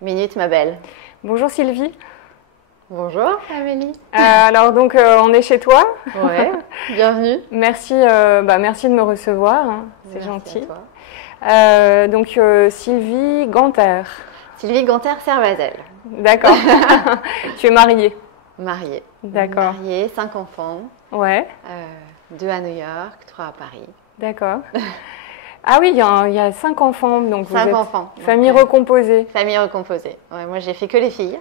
Minute, ma belle. Bonjour Sylvie. Bonjour Amélie. Alors donc on est chez toi. Ouais, bienvenue. Merci, merci de me recevoir, hein. C'est gentil. Donc Sylvie Ganter. Sylvie Ganter-Servazel. D'accord. Tu es mariée. Mariée. D'accord. Mariée, 5 enfants. Ouais. 2 à New York, 3 à Paris. D'accord. Ah oui, il y a 5 enfants, donc 5 vous êtes enfants. Famille recomposée. Famille recomposée. Ouais, moi, j'ai fait que les filles,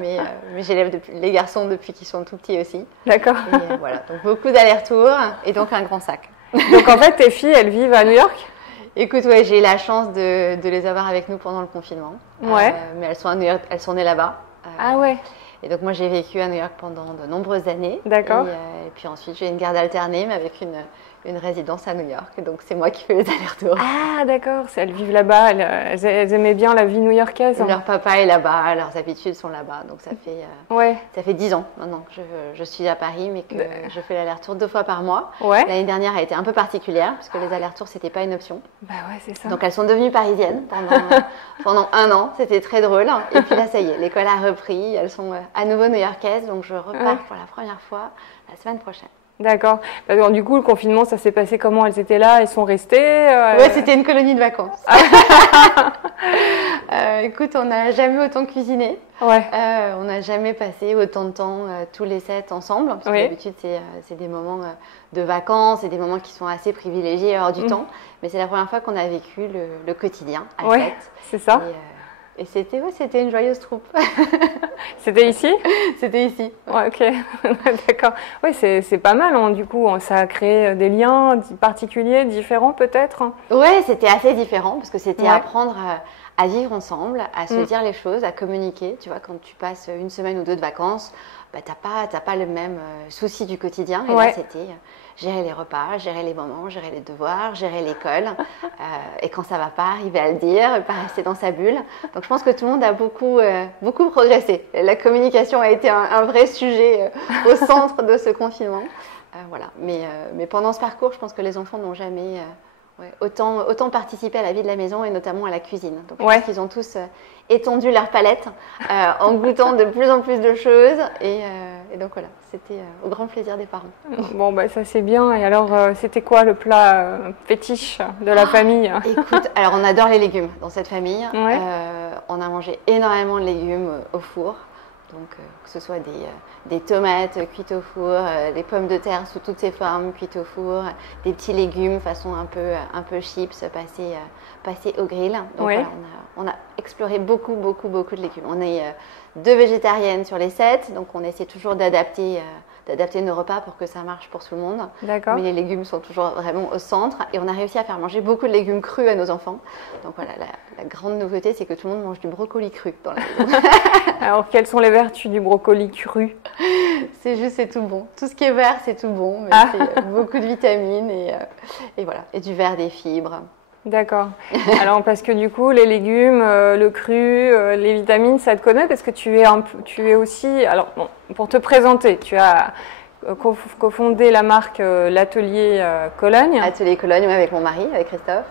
mais j'élève les garçons depuis qu'ils sont tout petits aussi. D'accord. Et voilà, donc beaucoup d'allers-retours et donc un grand sac. Donc en fait, tes filles, elles vivent à New York? Écoute, ouais, j'ai eu la chance de les avoir avec nous pendant le confinement. Ouais. Mais elles sont à New York, elles sont nées là-bas. Ah ouais. Et donc moi, j'ai vécu à New York pendant de nombreuses années. D'accord. Et puis ensuite, j'ai une garde alternée, mais avec une résidence à New York. Donc c'est moi qui fais les allers-retours. Ah d'accord, elles vivent là-bas, elles aimaient bien la vie new-yorkaise. Leur papa est là-bas, leurs habitudes sont là-bas. Donc ça fait 10 ans maintenant que je suis à Paris, mais que je fais l'aller-retour 2 fois par mois. Ouais. L'année dernière a été un peu particulière, parce que les allers-retours, c'était pas une option. Bah ouais, c'est ça. Donc elles sont devenues parisiennes pendant 1 an, c'était très drôle. Et puis là, ça y est, l'école a repris, elles sont à nouveau new-yorkaises, donc je repars pour la première fois la semaine prochaine. D'accord. Alors, du coup, le confinement, ça s'est passé comment? Elles étaient là, elles sont restées Ouais, c'était une colonie de vacances. Écoute, on n'a jamais autant cuisiné. Ouais. On n'a jamais passé autant de temps tous les 7 ensemble. Parce que d'habitude, c'est des moments de vacances et des moments qui sont assez privilégiés hors du temps. Mais c'est la première fois qu'on a vécu le quotidien à 7. C'est ça. Et c'était une joyeuse troupe. C'était ici? C'était ici. Ouais, ok. D'accord. Oui, c'est pas mal, hein. Du coup, ça a créé des liens particuliers, différents peut-être. Ouais, c'était assez différent parce que c'était apprendre à vivre ensemble, à se dire les choses, à communiquer. Tu vois, quand tu passes 1 semaine ou 2 de vacances, bah, t'as pas le même souci du quotidien. Et là, c'était gérer les repas, gérer les moments, gérer les devoirs, gérer l'école. Et quand ça va pas, arriver à le dire, pas rester dans sa bulle. Donc, je pense que tout le monde a beaucoup progressé. La communication a été un vrai sujet au centre de ce confinement. Voilà. Mais pendant ce parcours, je pense que les enfants n'ont jamais autant participé à la vie de la maison et notamment à la cuisine. Donc, je pense qu'ils ont tous étendu leur palette en goûtant de plus en plus de choses. Et donc voilà, c'était au grand plaisir des parents. Bon, bah ça c'est bien. Et alors, c'était quoi le plat fétiche de la famille? Écoute, alors on adore les légumes dans cette famille. Ouais. On a mangé énormément de légumes au four. Donc, que ce soit des tomates cuites au four, des pommes de terre sous toutes ses formes cuites au four, des petits légumes façon un peu chips passés au grill. Donc voilà, on a exploré beaucoup de légumes. On est 2 végétariennes sur les 7, donc on essaie toujours d'adapter nos repas pour que ça marche pour tout le monde. D'accord. Mais les légumes sont toujours vraiment au centre et on a réussi à faire manger beaucoup de légumes crus à nos enfants. Donc voilà, la grande nouveauté, c'est que tout le monde mange du brocoli cru dans la maison. Alors, quelles sont les vertus du brocoli cru? C'est tout bon. Tout ce qui est vert, c'est tout bon. Mais c'est beaucoup de vitamines et voilà. Et du vert, des fibres. D'accord. Alors, parce que du coup, les légumes, le cru, les vitamines, ça te connaît parce que tu es aussi... Alors, bon, pour te présenter, tu as cofondé la marque l'Atelier Cologne. Atelier Cologne, avec mon mari, avec Christophe.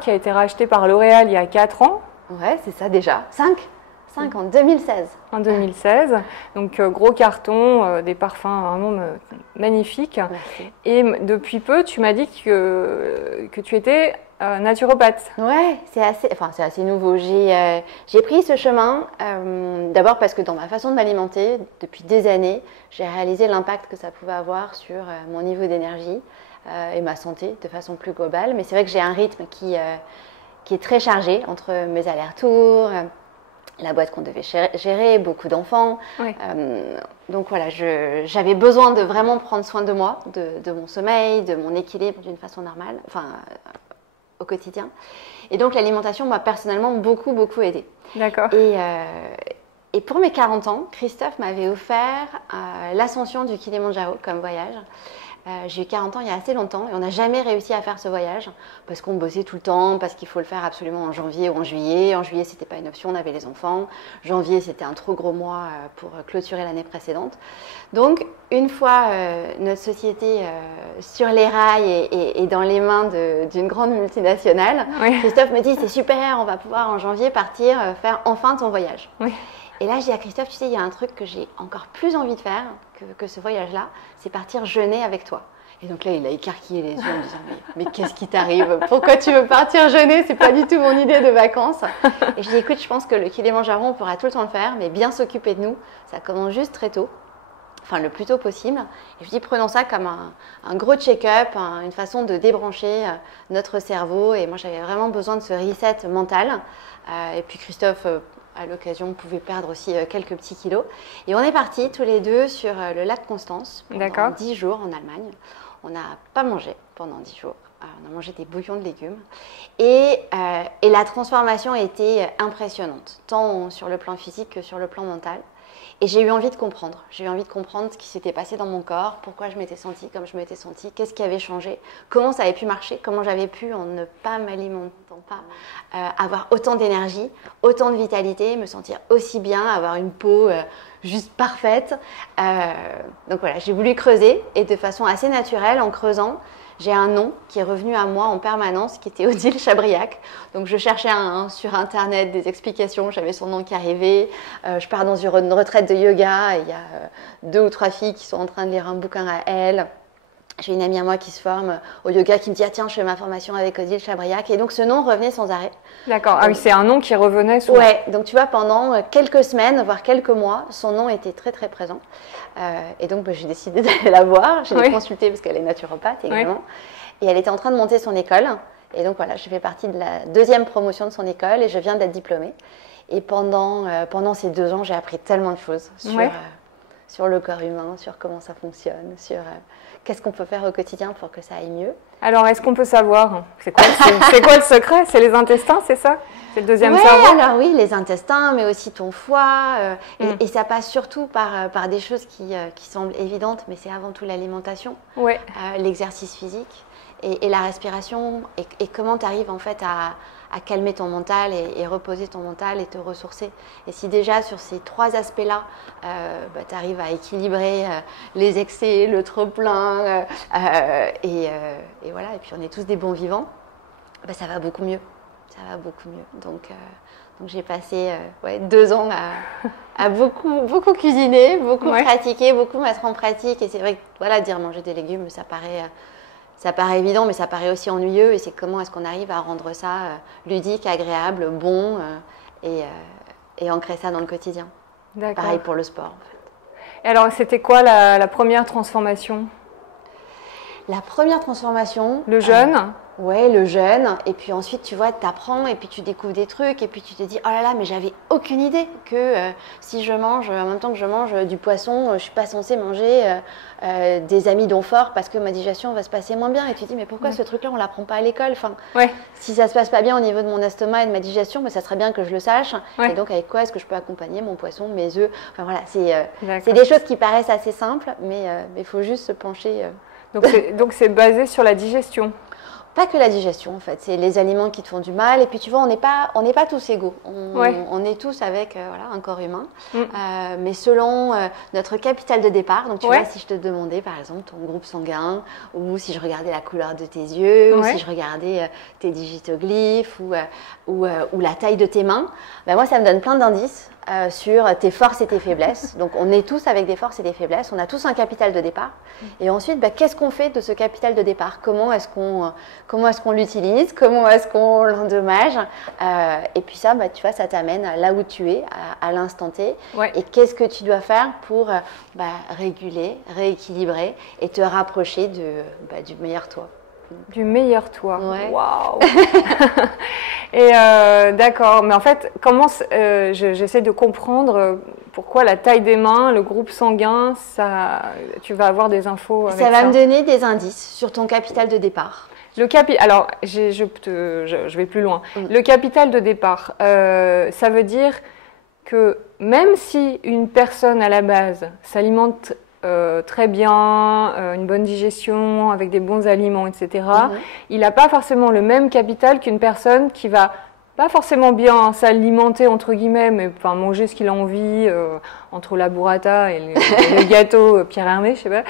Qui a été racheté par L'Oréal il y a 4 ans. Ouais, c'est ça déjà. 5 en 2016. En 2016. Donc, gros carton, des parfums vraiment magnifiques. Merci. Et depuis peu, tu m'as dit que tu étais naturopathe. Ouais, c'est assez nouveau. J'ai pris ce chemin d'abord parce que dans ma façon de m'alimenter, depuis des années, j'ai réalisé l'impact que ça pouvait avoir sur mon niveau d'énergie et ma santé de façon plus globale. Mais c'est vrai que j'ai un rythme qui est très chargé entre mes allers-retours, la boîte qu'on devait gérer, beaucoup d'enfants. Oui. Donc voilà, j'avais besoin de vraiment prendre soin de moi, de mon sommeil, de mon équilibre d'une façon normale, au quotidien. Et donc l'alimentation m'a personnellement beaucoup aidée. D'accord. Et pour mes 40 ans, Christophe m'avait offert l'ascension du Kilimandjaro comme voyage. J'ai eu 40 ans il y a assez longtemps et on n'a jamais réussi à faire ce voyage parce qu'on bossait tout le temps, parce qu'il faut le faire absolument en janvier ou en juillet. En juillet, c'était pas une option, on avait les enfants. Janvier, c'était un trop gros mois pour clôturer l'année précédente. Donc, une fois notre société sur les rails et dans les mains d'une grande multinationale, oui. Christophe me dit, c'est super, on va pouvoir en janvier partir faire enfin ton voyage. Oui. Et là, je dis à Christophe, tu sais, il y a un truc que j'ai encore plus envie de faire que ce voyage-là, c'est partir jeûner avec toi. Et donc là, il a écarquillé les yeux en me disant, mais qu'est-ce qui t'arrive? Pourquoi tu veux partir jeûner? C'est pas du tout mon idée de vacances. Et je dis, écoute, je pense que le Kilimandjaro, on pourra tout le temps le faire, mais bien s'occuper de nous, ça commence juste très tôt. Enfin, le plus tôt possible. Et je dis, prenons ça comme un gros check-up, une façon de débrancher notre cerveau. Et moi, j'avais vraiment besoin de ce reset mental. Et puis Christophe, à l'occasion, pouvait perdre aussi quelques petits kilos. Et on est partis tous les deux sur le lac Constance pendant 10 jours en Allemagne. On n'a pas mangé pendant 10 jours. On a mangé des bouillons de légumes. Et la transformation a été impressionnante, tant sur le plan physique que sur le plan mental. Et j'ai eu envie de comprendre. J'ai eu envie de comprendre ce qui s'était passé dans mon corps, pourquoi je m'étais sentie comme je m'étais sentie, qu'est-ce qui avait changé, comment ça avait pu marcher, comment j'avais pu, en ne pas m'alimentant pas, avoir autant d'énergie, autant de vitalité, me sentir aussi bien, avoir une peau juste parfaite. Donc voilà, j'ai voulu creuser et de façon assez naturelle, en creusant, j'ai un nom qui est revenu à moi en permanence, qui était Odile Chabriac. Donc je cherchais sur Internet des explications, j'avais son nom qui arrivait. Je pars dans une retraite de yoga, et il y a 2 ou 3 filles qui sont en train de lire un bouquin à elles. J'ai une amie à moi qui se forme au yoga qui me dit « Ah tiens, je fais ma formation avec Odile Chabriac ». Et donc ce nom revenait sans arrêt. D'accord, ah oui, c'est un nom qui revenait souvent. Oui, donc tu vois, pendant quelques semaines, voire quelques mois, son nom était très très présent. Et donc j'ai décidé d'aller la voir, j'ai consulté parce qu'elle est naturopathe également. Oui. Et elle était en train de monter son école. Et donc voilà, je fais partie de la 2e promotion de son école et je viens d'être diplômée. Et pendant ces 2 ans, j'ai appris tellement de choses sur le corps humain, sur comment ça fonctionne, sur qu'est-ce qu'on peut faire au quotidien pour que ça aille mieux. Alors, est-ce qu'on peut savoir? C'est quoi le secret? C'est les intestins, c'est ça? C'est le 2e cerveau? Alors oui, les intestins, mais aussi ton foie. Et ça passe surtout par des choses qui semblent évidentes, mais c'est avant tout l'alimentation, l'exercice physique et la respiration. Et comment tu arrives en fait à calmer ton mental et reposer ton mental et te ressourcer. Et si déjà sur ces 3 aspects-là, tu arrives à équilibrer les excès, le trop-plein, et voilà, et puis on est tous des bons vivants, ça va beaucoup mieux. Ça va beaucoup mieux. Donc j'ai passé 2 ans à beaucoup cuisiner, beaucoup pratiquer, beaucoup mettre en pratique. Et c'est vrai que dire manger des légumes, ça paraît évident, mais ça paraît aussi ennuyeux. Et c'est comment est-ce qu'on arrive à rendre ça ludique, agréable, bon et ancrer ça dans le quotidien. Pareil pour le sport, en fait. Et alors, c'était quoi la première transformation? La première transformation... Le jeûne le jeûne. Et puis ensuite, tu vois, tu apprends et puis tu découvres des trucs. Et puis tu te dis, oh là là, mais j'avais aucune idée que si je mange, en même temps que je mange du poisson, je ne suis pas censée manger des amidons forts parce que ma digestion va se passer moins bien. Et tu te dis, mais pourquoi ce truc-là, on ne l'apprend pas à l'école? Enfin, si ça ne se passe pas bien au niveau de mon estomac et de ma digestion, ça serait bien que je le sache. Et donc, avec quoi est-ce que je peux accompagner mon poisson, mes œufs? Enfin voilà, c'est des choses qui paraissent assez simples, mais il faut juste se pencher... Donc c'est basé sur la digestion? Pas que la digestion en fait, c'est les aliments qui te font du mal. Et puis tu vois, on n'est pas tous égaux. On est tous avec un corps humain, mais selon notre capital de départ. Donc tu vois, si je te demandais par exemple ton groupe sanguin, ou si je regardais la couleur de tes yeux, ou si je regardais tes digitoglyphes, ou la taille de tes mains, moi ça me donne plein d'indices sur tes forces et tes faiblesses. Donc on est tous avec des forces et des faiblesses, on a tous un capital de départ. Et ensuite, qu'est-ce qu'on fait de ce capital de départ? Comment est-ce qu'on l'utilise? Comment est-ce qu'on l'endommage? Et puis ça, tu vois, ça t'amène là où tu es, à l'instant T. Et qu'est-ce que tu dois faire pour réguler, rééquilibrer et te rapprocher du meilleur toi? Du meilleur toi. Waouh. Et d'accord, mais en fait, j'essaie de comprendre pourquoi la taille des mains, le groupe sanguin, tu vas avoir des infos avec ça. Ça va me donner des indices sur ton capital de départ. Alors, je vais plus loin. Le capital de départ, ça veut dire que même si une personne à la base s'alimente très bien, une bonne digestion, avec des bons aliments, etc., il n'a pas forcément le même capital qu'une personne qui va pas forcément bien s'alimenter, entre guillemets, mais enfin, manger ce qu'il a envie, entre la burrata et le gâteau Pierre Hermé, je sais pas.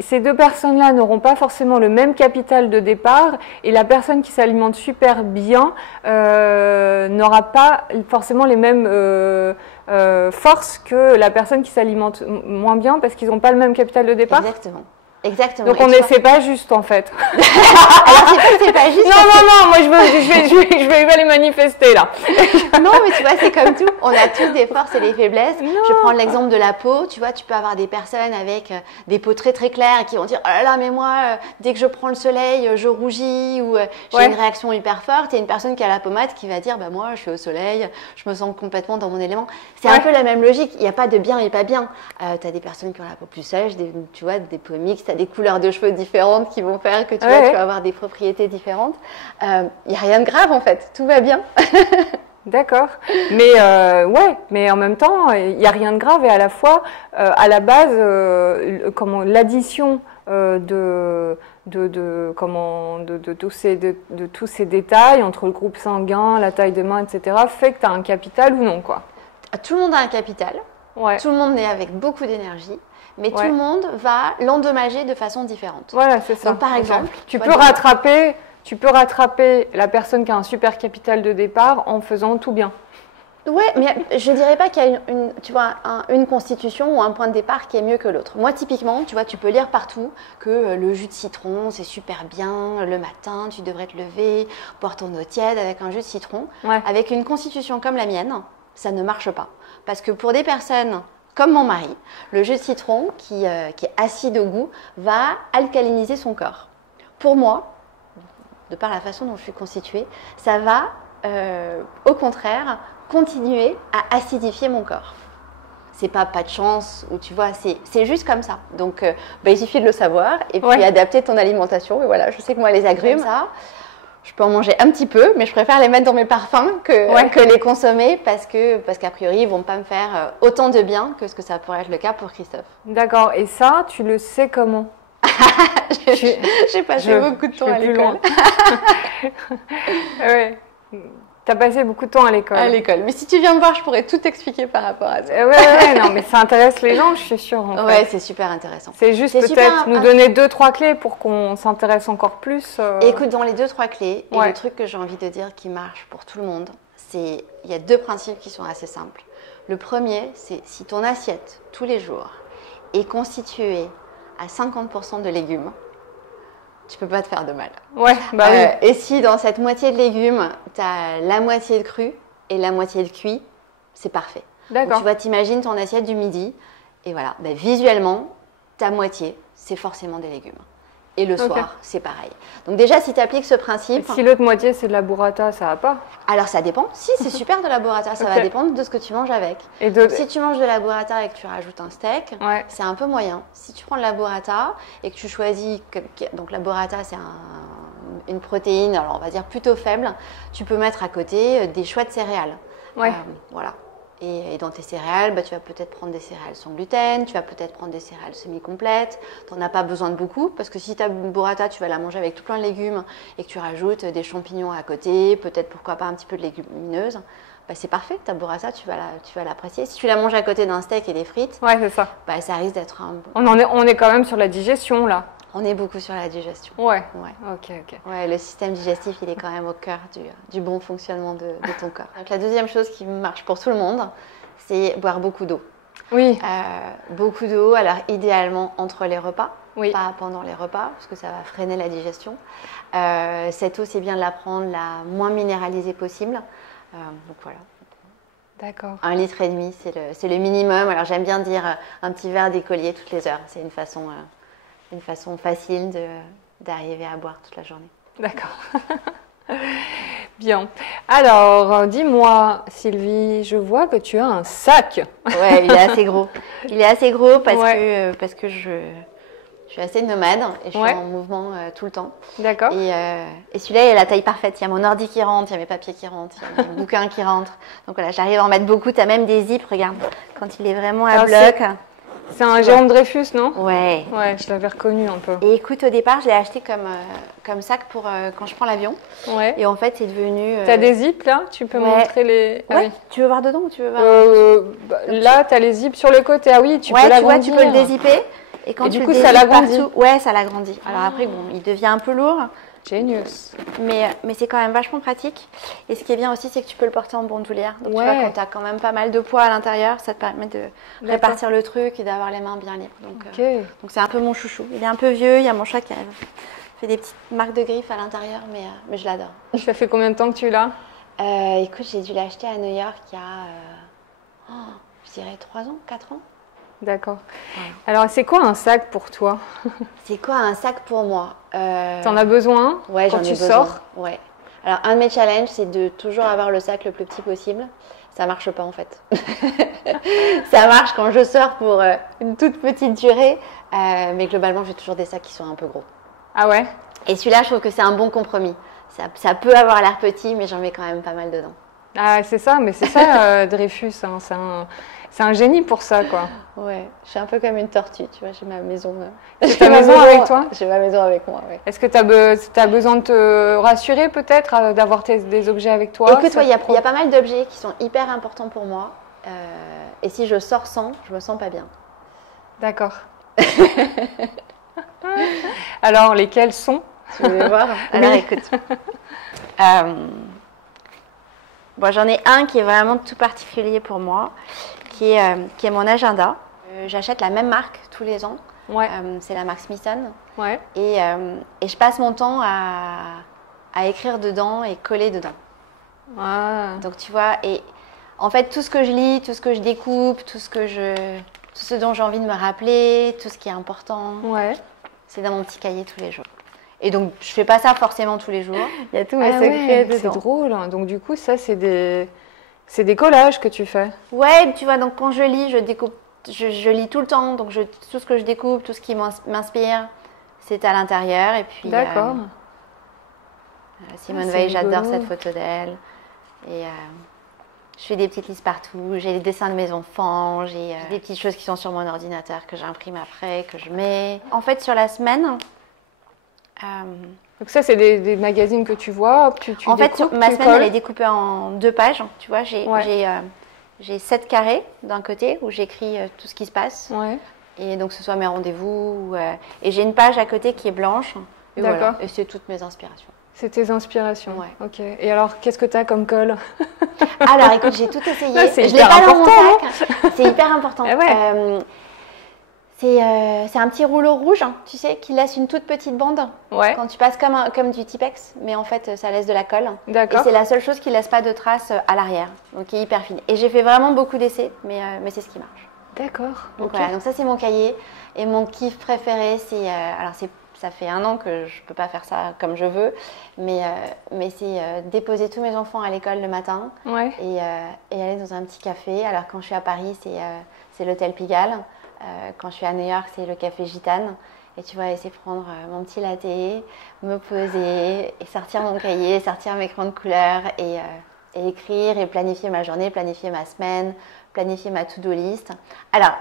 Ces deux personnes-là n'auront pas forcément le même capital de départ, et la personne qui s'alimente super bien n'aura pas forcément les mêmes forces que la personne qui s'alimente moins bien, parce qu'ils n'ont pas le même capital de départ. Exactement. Exactement. Donc on c'est pas juste en fait. Alors c'est pas juste. Non, moi je vais aller manifester là. Non, mais tu vois, c'est comme tout. On a tous des forces et des faiblesses. Non. Je prends l'exemple de la peau. Tu vois, tu peux avoir des personnes avec des peaux très très claires qui vont dire, oh là là, mais moi, dès que je prends le soleil, je rougis ou j'ai une réaction hyper forte. Et une personne qui a la peau mate qui va dire, bah moi, je suis au soleil, je me sens complètement dans mon élément. C'est un peu la même logique. Il n'y a pas de bien et pas bien. Tu as des personnes qui ont la peau plus sèche, tu vois, des peaux mixtes, des couleurs de cheveux différentes qui vont faire que tu vas avoir des propriétés différentes. Il n'y a rien de grave en fait, tout va bien. D'accord, mais mais en même temps, il n'y a rien de grave et à la fois, à la base, l'addition de tous ces détails entre le groupe sanguin, la taille de main, etc., fait que tu as un capital ou non, quoi. Tout le monde a un capital, tout le monde est avec beaucoup d'énergie. Mais tout le monde va l'endommager de façon différente. Voilà, c'est ça. Donc, par exemple, tu peux rattraper la personne qui a un super capital de départ en faisant tout bien. Ouais, mais je ne dirais pas qu'il y a une constitution ou un point de départ qui est mieux que l'autre. Moi, typiquement, tu vois, tu peux lire partout que le jus de citron, c'est super bien. Le matin, tu devrais te lever, boire ton eau tiède avec un jus de citron. Ouais. Avec une constitution comme la mienne, ça ne marche pas. Parce que pour des personnes comme mon mari, le jus de citron, qui est acide au goût, va alcaliniser son corps. Pour moi, de par la façon dont je suis constituée, ça va, au contraire, continuer à acidifier mon corps. C'est pas de chance, ou tu vois, c'est juste comme ça. Donc, il suffit de le savoir et puis adapter ton alimentation. Et voilà, je sais que moi, les agrumes, ça, je peux en manger un petit peu, mais je préfère les mettre dans mes parfums que les consommer parce qu'a priori, ils ne vont pas me faire autant de bien que ce que ça pourrait être le cas pour Christophe. D'accord. Et ça, tu le sais comment? J'ai passé beaucoup de temps à l'école. Ouais. Tu as passé beaucoup de temps à l'école. À l'école. Mais si tu viens me voir, je pourrais tout t'expliquer par rapport à ça. Non, mais ça intéresse les gens, je suis sûre. Ouais, c'est super intéressant. C'est juste peut-être nous donner 2-3 clés pour qu'on s'intéresse encore plus. Écoute, dans les 2-3 clés, et le truc que j'ai envie de dire qui marche pour tout le monde, il y a 2 principes qui sont assez simples. Le premier, c'est si ton assiette, tous les jours, est constituée à 50% de légumes, tu peux pas te faire de mal. Ouais, bah oui. Et si dans cette moitié de légumes, tu as la moitié de cru et la moitié de cuit, c'est parfait. D'accord. Donc, tu vois, t'imagines ton assiette du midi, et voilà, visuellement, ta moitié, c'est forcément des légumes. Et le soir, c'est pareil. Donc déjà, si tu appliques ce principe… Et si l'autre moitié, c'est de la burrata, ça va pas? Alors, ça dépend. Si, c'est super de la burrata. Ça va dépendre de ce que tu manges avec. Donc, si tu manges de la burrata et que tu rajoutes un steak, c'est un peu moyen. Si tu prends de la burrata et que tu choisis… Donc, la burrata, c'est une protéine, alors on va dire plutôt faible. Tu peux mettre à côté des choix de céréales. Ouais. Voilà. Et dans tes céréales, tu vas peut-être prendre des céréales sans gluten, tu vas peut-être prendre des céréales semi-complètes. Tu n'en as pas besoin de beaucoup parce que si tu as une burrata, tu vas la manger avec tout plein de légumes et que tu rajoutes des champignons à côté, peut-être pourquoi pas un petit peu de légumineuses, c'est parfait. Ta burrata, tu vas l'apprécier. Si tu la manges à côté d'un steak et des frites, c'est ça. Ça risque d'être un… On est quand même sur la digestion là. On est beaucoup sur la digestion. Ouais. Ok. Ouais, le système digestif, il est quand même au cœur du bon fonctionnement de ton corps. Donc, la deuxième chose qui marche pour tout le monde, c'est boire beaucoup d'eau. Oui. Beaucoup d'eau, alors idéalement entre les repas, pas pendant les repas, parce que ça va freiner la digestion. Cette eau, c'est bien de la prendre la moins minéralisée possible. Donc voilà. D'accord. 1,5 litre, c'est le minimum. Alors j'aime bien dire un petit verre d'écolier toutes les heures. C'est une façon facile d'arriver à boire toute la journée. D'accord. Bien. Alors, dis-moi, Sylvie, je vois que tu as un sac. Ouais, il est assez gros. Il est assez gros parce que je suis assez nomade et je suis en mouvement tout le temps. D'accord. Et celui-là, il a la taille parfaite. Il y a mon ordi qui rentre, il y a mes papiers qui rentrent, il y a mes bouquins qui rentrent. Donc voilà, j'arrive à en mettre beaucoup. Tu as même des zips, regarde, quand il est vraiment à bloc. C'est un Jérôme Dreyfus, non? Ouais. Ouais, je l'avais reconnu un peu. Et écoute, au départ, je l'ai acheté comme sac pour quand je prends l'avion. Ouais. Et en fait, c'est devenu... T'as des zips là? Tu peux montrer les... Ouais, oui. Tu veux voir dedans ou tu veux voir là, t'as les zips sur le côté. Ah oui, tu peux l'agrandir. Tu vois, tu peux le dézipper. Et quand du coup, ça l'agrandit. Ouais, ça l'agrandit. Alors après, bon, il devient un peu lourd. Genius. Mais c'est quand même vachement pratique. Et ce qui est bien aussi, c'est que tu peux le porter en bandoulière. Donc tu vois, quand tu as quand même pas mal de poids à l'intérieur, ça te permet de répartir le truc et d'avoir les mains bien libres. Donc c'est un peu mon chouchou. Il est un peu vieux, il y a mon chat qui fait des petites marques de griffes à l'intérieur, mais je l'adore. Ça fait combien de temps que tu l'as? Écoute, j'ai dû l'acheter à New York il y a, je dirais 3 ans, 4 ans. D'accord. Ouais. Alors, c'est quoi un sac pour toi? C'est quoi un sac pour moi? T'en as besoin quand tu sors? Ouais. Alors, un de mes challenges, c'est de toujours avoir le sac le plus petit possible. Ça marche pas en fait. Ça marche quand je sors pour une toute petite durée, mais globalement, j'ai toujours des sacs qui sont un peu gros. Ah ouais? Et celui-là, je trouve que c'est un bon compromis. Ça peut avoir l'air petit, mais j'en mets quand même pas mal dedans. Ah, c'est ça, mais c'est ça, Dreyfus. Hein, c'est un génie pour ça, quoi. Ouais, je suis un peu comme une tortue, tu vois, j'ai ma maison. C'est ta maison avec toi? J'ai ma maison avec moi, oui. Est-ce que tu as besoin de te rassurer peut-être, d'avoir des objets avec toi? Écoute, il y a pas mal d'objets qui sont hyper importants pour moi. Et si je sors sans, je me sens pas bien. D'accord. Alors, lesquels sont? Tu veux voir? Alors, écoute. Bon, j'en ai un qui est vraiment tout particulier pour moi, qui est mon agenda. J'achète la même marque tous les ans. Ouais. C'est la marque Smithson. Ouais. Et je passe mon temps à écrire dedans et coller dedans. Ah. Donc tu vois, et en fait tout ce que je lis, tout ce que je découpe, tout ce dont j'ai envie de me rappeler, tout ce qui est important, c'est dans mon petit cahier tous les jours. Et donc je fais pas ça forcément tous les jours. Il y a tous mes secrets dedans. C'est drôle. Donc du coup ça c'est des collages que tu fais. Ouais, tu vois, donc quand je lis, je découpe. Je lis tout le temps, donc tout ce que je découpe, tout ce qui m'inspire, c'est à l'intérieur. Et puis, d'accord. Simone Veil, j'adore cette photo d'elle. Et je fais des petites listes partout. J'ai les dessins de mes enfants, j'ai des petites choses qui sont sur mon ordinateur que j'imprime après, que je mets. En fait, sur la semaine. Donc ça, c'est des magazines que tu vois, tu en découpes, fait, ma semaine, elle est découpée en 2 pages. Tu vois, j'ai 7 carrés d'un côté où j'écris tout ce qui se passe. Ouais. Et donc, que ce soit mes rendez-vous. Et j'ai une page à côté qui est blanche. Et d'accord. Voilà. Et c'est toutes mes inspirations. C'est tes inspirations. Ouais. Ok. Et alors, qu'est-ce que tu as comme colle? Alors, écoute, j'ai tout essayé. Là, je l'ai pas dans mon sac. C'est hyper important. Ouais. C'est un petit rouleau rouge, hein, tu sais, qui laisse une toute petite bande. Ouais. Quand tu passes comme du Tipex, mais en fait, ça laisse de la colle. D'accord. Et c'est la seule chose qui laisse pas de traces à l'arrière, donc qui est hyper fine. Et j'ai fait vraiment beaucoup d'essais, mais c'est ce qui marche. D'accord. Donc voilà, donc ça c'est mon cahier. Et mon kiff préféré, c'est ça fait 1 an que je peux pas faire ça comme je veux, mais c'est déposer tous mes enfants à l'école le matin et aller dans un petit café. Alors quand je suis à Paris, c'est l'hôtel Pigalle. Quand je suis à New York, c'est le café Gitane. Et tu vois, essayer de prendre mon petit latte, me poser, et sortir mon cahier, sortir mes crayons de couleur et écrire et planifier ma journée, planifier ma semaine, planifier ma to-do list. Alors,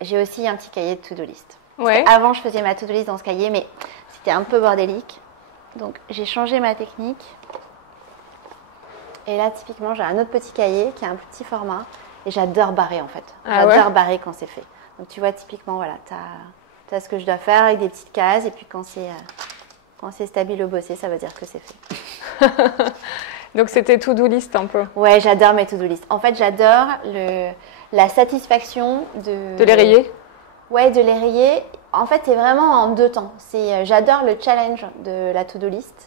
j'ai aussi un petit cahier de to-do list. Ouais. Avant, je faisais ma to-do list dans ce cahier, mais c'était un peu bordélique. Donc, j'ai changé ma technique. Et là, typiquement, j'ai un autre petit cahier qui a un petit format. Et j'adore barrer, en fait. J'adore barrer quand c'est fait. Donc, tu vois, typiquement, voilà, tu as ce que je dois faire avec des petites cases. Et puis, quand c'est stabilo bossé, ça veut dire que c'est fait. Donc, c'était to-do list un peu. Ouais, j'adore mes to-do list. En fait, j'adore la satisfaction de les rayer. Ouais, de les rayer. En fait, c'est vraiment en 2 temps. J'adore le challenge de la to-do list.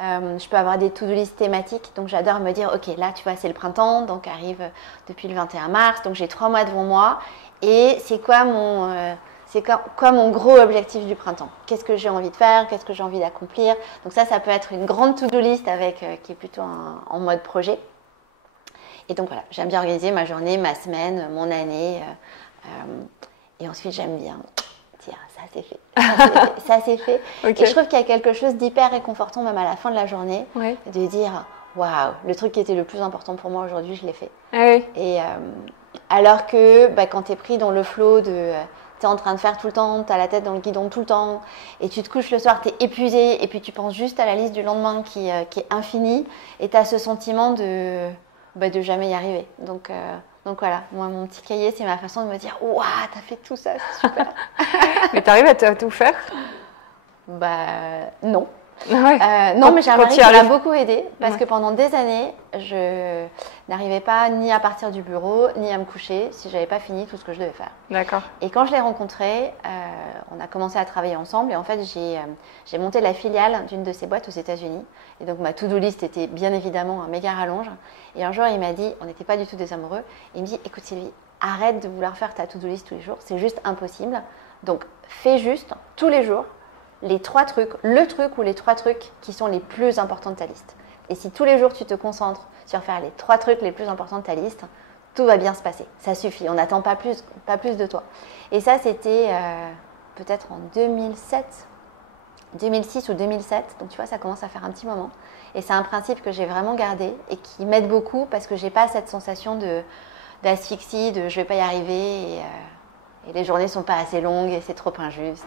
Je peux avoir des to-do list thématiques, donc j'adore me dire, ok, là, tu vois, c'est le printemps, donc arrive depuis le 21 mars, donc j'ai 3 mois devant moi. Et c'est quoi mon gros objectif du printemps? Qu'est-ce que j'ai envie de faire? Qu'est-ce que j'ai envie d'accomplir? Donc ça peut être une grande to-do list qui est plutôt en mode projet. Et donc voilà, j'aime bien organiser ma journée, ma semaine, mon année. Et ensuite, j'aime bien dire, ça c'est fait. Ça c'est fait. Okay. Et je trouve qu'il y a quelque chose d'hyper réconfortant, même à la fin de la journée, de dire, waouh, le truc qui était le plus important pour moi aujourd'hui, je l'ai fait. Ah oui. Et alors que quand tu es pris dans le flow tu es en train de faire tout le temps, tu as la tête dans le guidon tout le temps, et tu te couches le soir, tu es épuisé, et puis tu penses juste à la liste du lendemain qui est infinie, et tu as ce sentiment de jamais y arriver. Donc voilà, moi mon petit cahier, c'est ma façon de me dire « Waouh, t'as fait tout ça, c'est super !» Mais tu arrives à tout faire? Non. Ouais. Non, mais j'ai un mari qui m'a beaucoup aidé parce que pendant des années, je n'arrivais pas ni à partir du bureau, ni à me coucher si je n'avais pas fini tout ce que je devais faire. D'accord. Et quand je l'ai rencontré, on a commencé à travailler ensemble et en fait, j'ai monté la filiale d'une de ses boîtes aux États-Unis. Et donc, ma to-do list était bien évidemment un méga rallonge. Et un jour, il m'a dit, on n'était pas du tout des amoureux, il me dit, écoute Sylvie, arrête de vouloir faire ta to-do list tous les jours, c'est juste impossible. Donc, fais juste tous les jours les 3 trucs, le truc ou les 3 trucs qui sont les plus importants de ta liste. Et si tous les jours tu te concentres sur faire les 3 trucs les plus importants de ta liste, tout va bien se passer. Ça suffit, on n'attend pas plus de toi. Et ça, c'était peut-être en 2006 ou 2007. Donc tu vois, ça commence à faire un petit moment. Et c'est un principe que j'ai vraiment gardé et qui m'aide beaucoup parce que j'ai pas cette sensation d'asphyxie, de je vais pas y arriver et les journées sont pas assez longues et c'est trop injuste.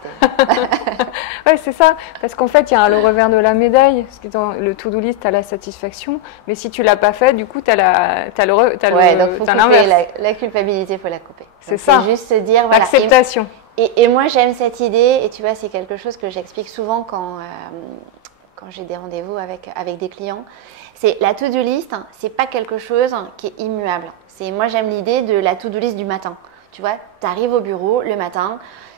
Ouais, c'est ça. Parce qu'en fait, il y a le revers de la médaille. Parce que dans le to-do list, tu as la satisfaction. Mais si tu l'as pas fait, du coup, tu as donc faut couper la culpabilité, il faut la couper. C'est ça. C'est juste se dire, voilà. L'acceptation. Et moi, j'aime cette idée. Et tu vois, c'est quelque chose que j'explique souvent quand j'ai des rendez-vous avec des clients. C'est la to-do list, c'est pas quelque chose qui est immuable. Moi, j'aime l'idée de la to-do list du matin. Tu vois, tu arrives au bureau le matin,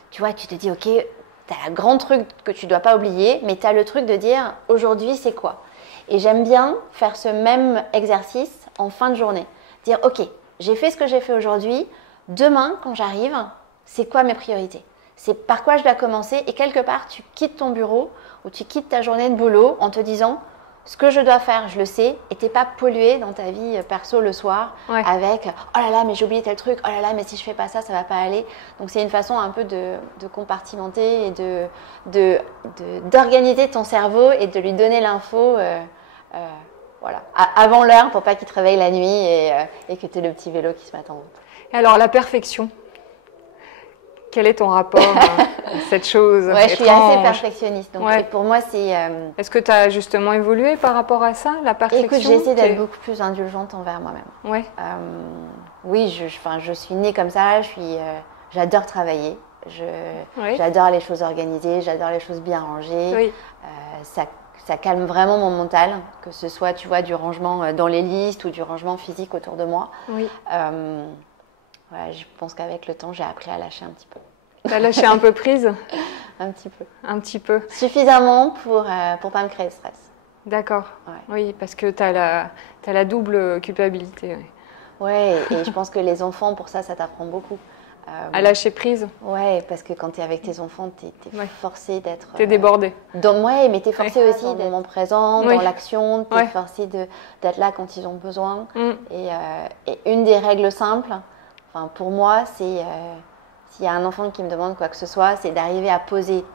tu vois, tu te dis, ok, tu as un grand truc que tu ne dois pas oublier, mais tu as le truc de dire, aujourd'hui, c'est quoi? Et j'aime bien faire ce même exercice en fin de journée. Dire, ok, j'ai fait ce que j'ai fait aujourd'hui, demain, quand j'arrive, c'est quoi mes priorités? C'est par quoi je dois commencer? Et quelque part, tu quittes ton bureau ou tu quittes ta journée de boulot en te disant, ce que je dois faire, je le sais, et t'es pas pollué dans ta vie perso le soir avec oh là là, mais j'ai oublié tel truc, oh là là, mais si je fais pas ça, ça va pas aller. Donc c'est une façon un peu de compartimenter et d'organiser ton cerveau et de lui donner l'info voilà, avant l'heure pour pas qu'il te réveille la nuit et que tu aies le petit vélo qui se mette en route. Et alors la perfection, quel est ton rapport à cette chose je suis assez perfectionniste. Donc pour moi, c'est. Est-ce que tu as justement évolué par rapport à ça, la perfection? Écoute, j'essaie d'être beaucoup plus indulgente envers moi-même. Ouais. Oui, je suis née comme ça. J'adore travailler. J'adore les choses organisées. J'adore les choses bien rangées. Oui. Ça calme vraiment mon mental, que ce soit, tu vois, du rangement dans les listes ou du rangement physique autour de moi. Oui. Je pense qu'avec le temps, j'ai appris à lâcher un petit peu. Tu as lâché un peu prise? Un petit peu. Un petit peu. Suffisamment pour pas me créer de stress. D'accord. Ouais. Oui, parce que tu as la double culpabilité. Oui, et je pense que les enfants, pour ça t'apprend beaucoup. À lâcher prise? Oui, parce que quand tu es avec tes enfants, tu es forcé d'être... Tu es débordé. Mais tu es forcé aussi d'être dans le moment présent, dans l'action. Tu es forcé d'être là quand ils ont besoin. Et une des règles simples, pour moi, c'est s'il y a un enfant qui me demande quoi que ce soit, c'est d'arriver à poser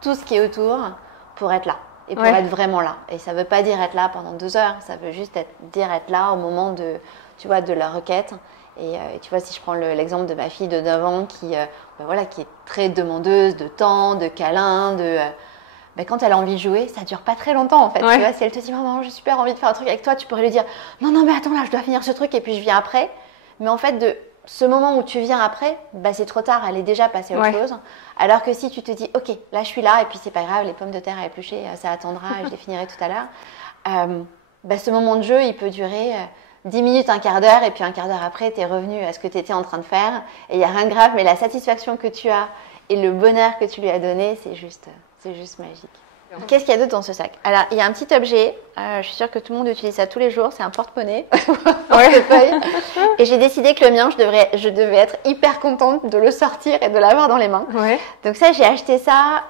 tout ce qui est autour pour être là et pour être vraiment là. Et ça ne veut pas dire être là pendant 2 heures, ça veut juste dire être là au moment de la requête. Et tu vois, si je prends l'exemple de ma fille de 9 ans qui est très demandeuse de temps, de câlins, quand elle a envie de jouer, ça dure pas très longtemps en fait. Tu vois, si elle te dit maman, j'ai super envie de faire un truc avec toi, tu pourrais lui dire non mais attends là, je dois finir ce truc et puis je viens après. Mais en fait, de ce moment où tu viens après, c'est trop tard, elle est déjà passée à autre chose. Alors que si tu te dis ok, là je suis là et puis c'est pas grave, les pommes de terre à éplucher, ça attendra, je les finirai tout à l'heure. Ce moment de jeu, il peut durer 10 minutes, un quart d'heure, et puis un quart d'heure après, tu es revenu à ce que tu étais en train de faire. Et il n'y a rien de grave, mais la satisfaction que tu as et le bonheur que tu lui as donné, c'est juste magique. Qu'est-ce qu'il y a d'autre dans ce sac? Alors, il y a un petit objet, je suis sûre que tout le monde utilise ça tous les jours, c'est un porte-monnaie, portefeuille. Et j'ai décidé que le mien, je devais être hyper contente de le sortir et de l'avoir dans les mains. Ouais. Donc ça, j'ai acheté ça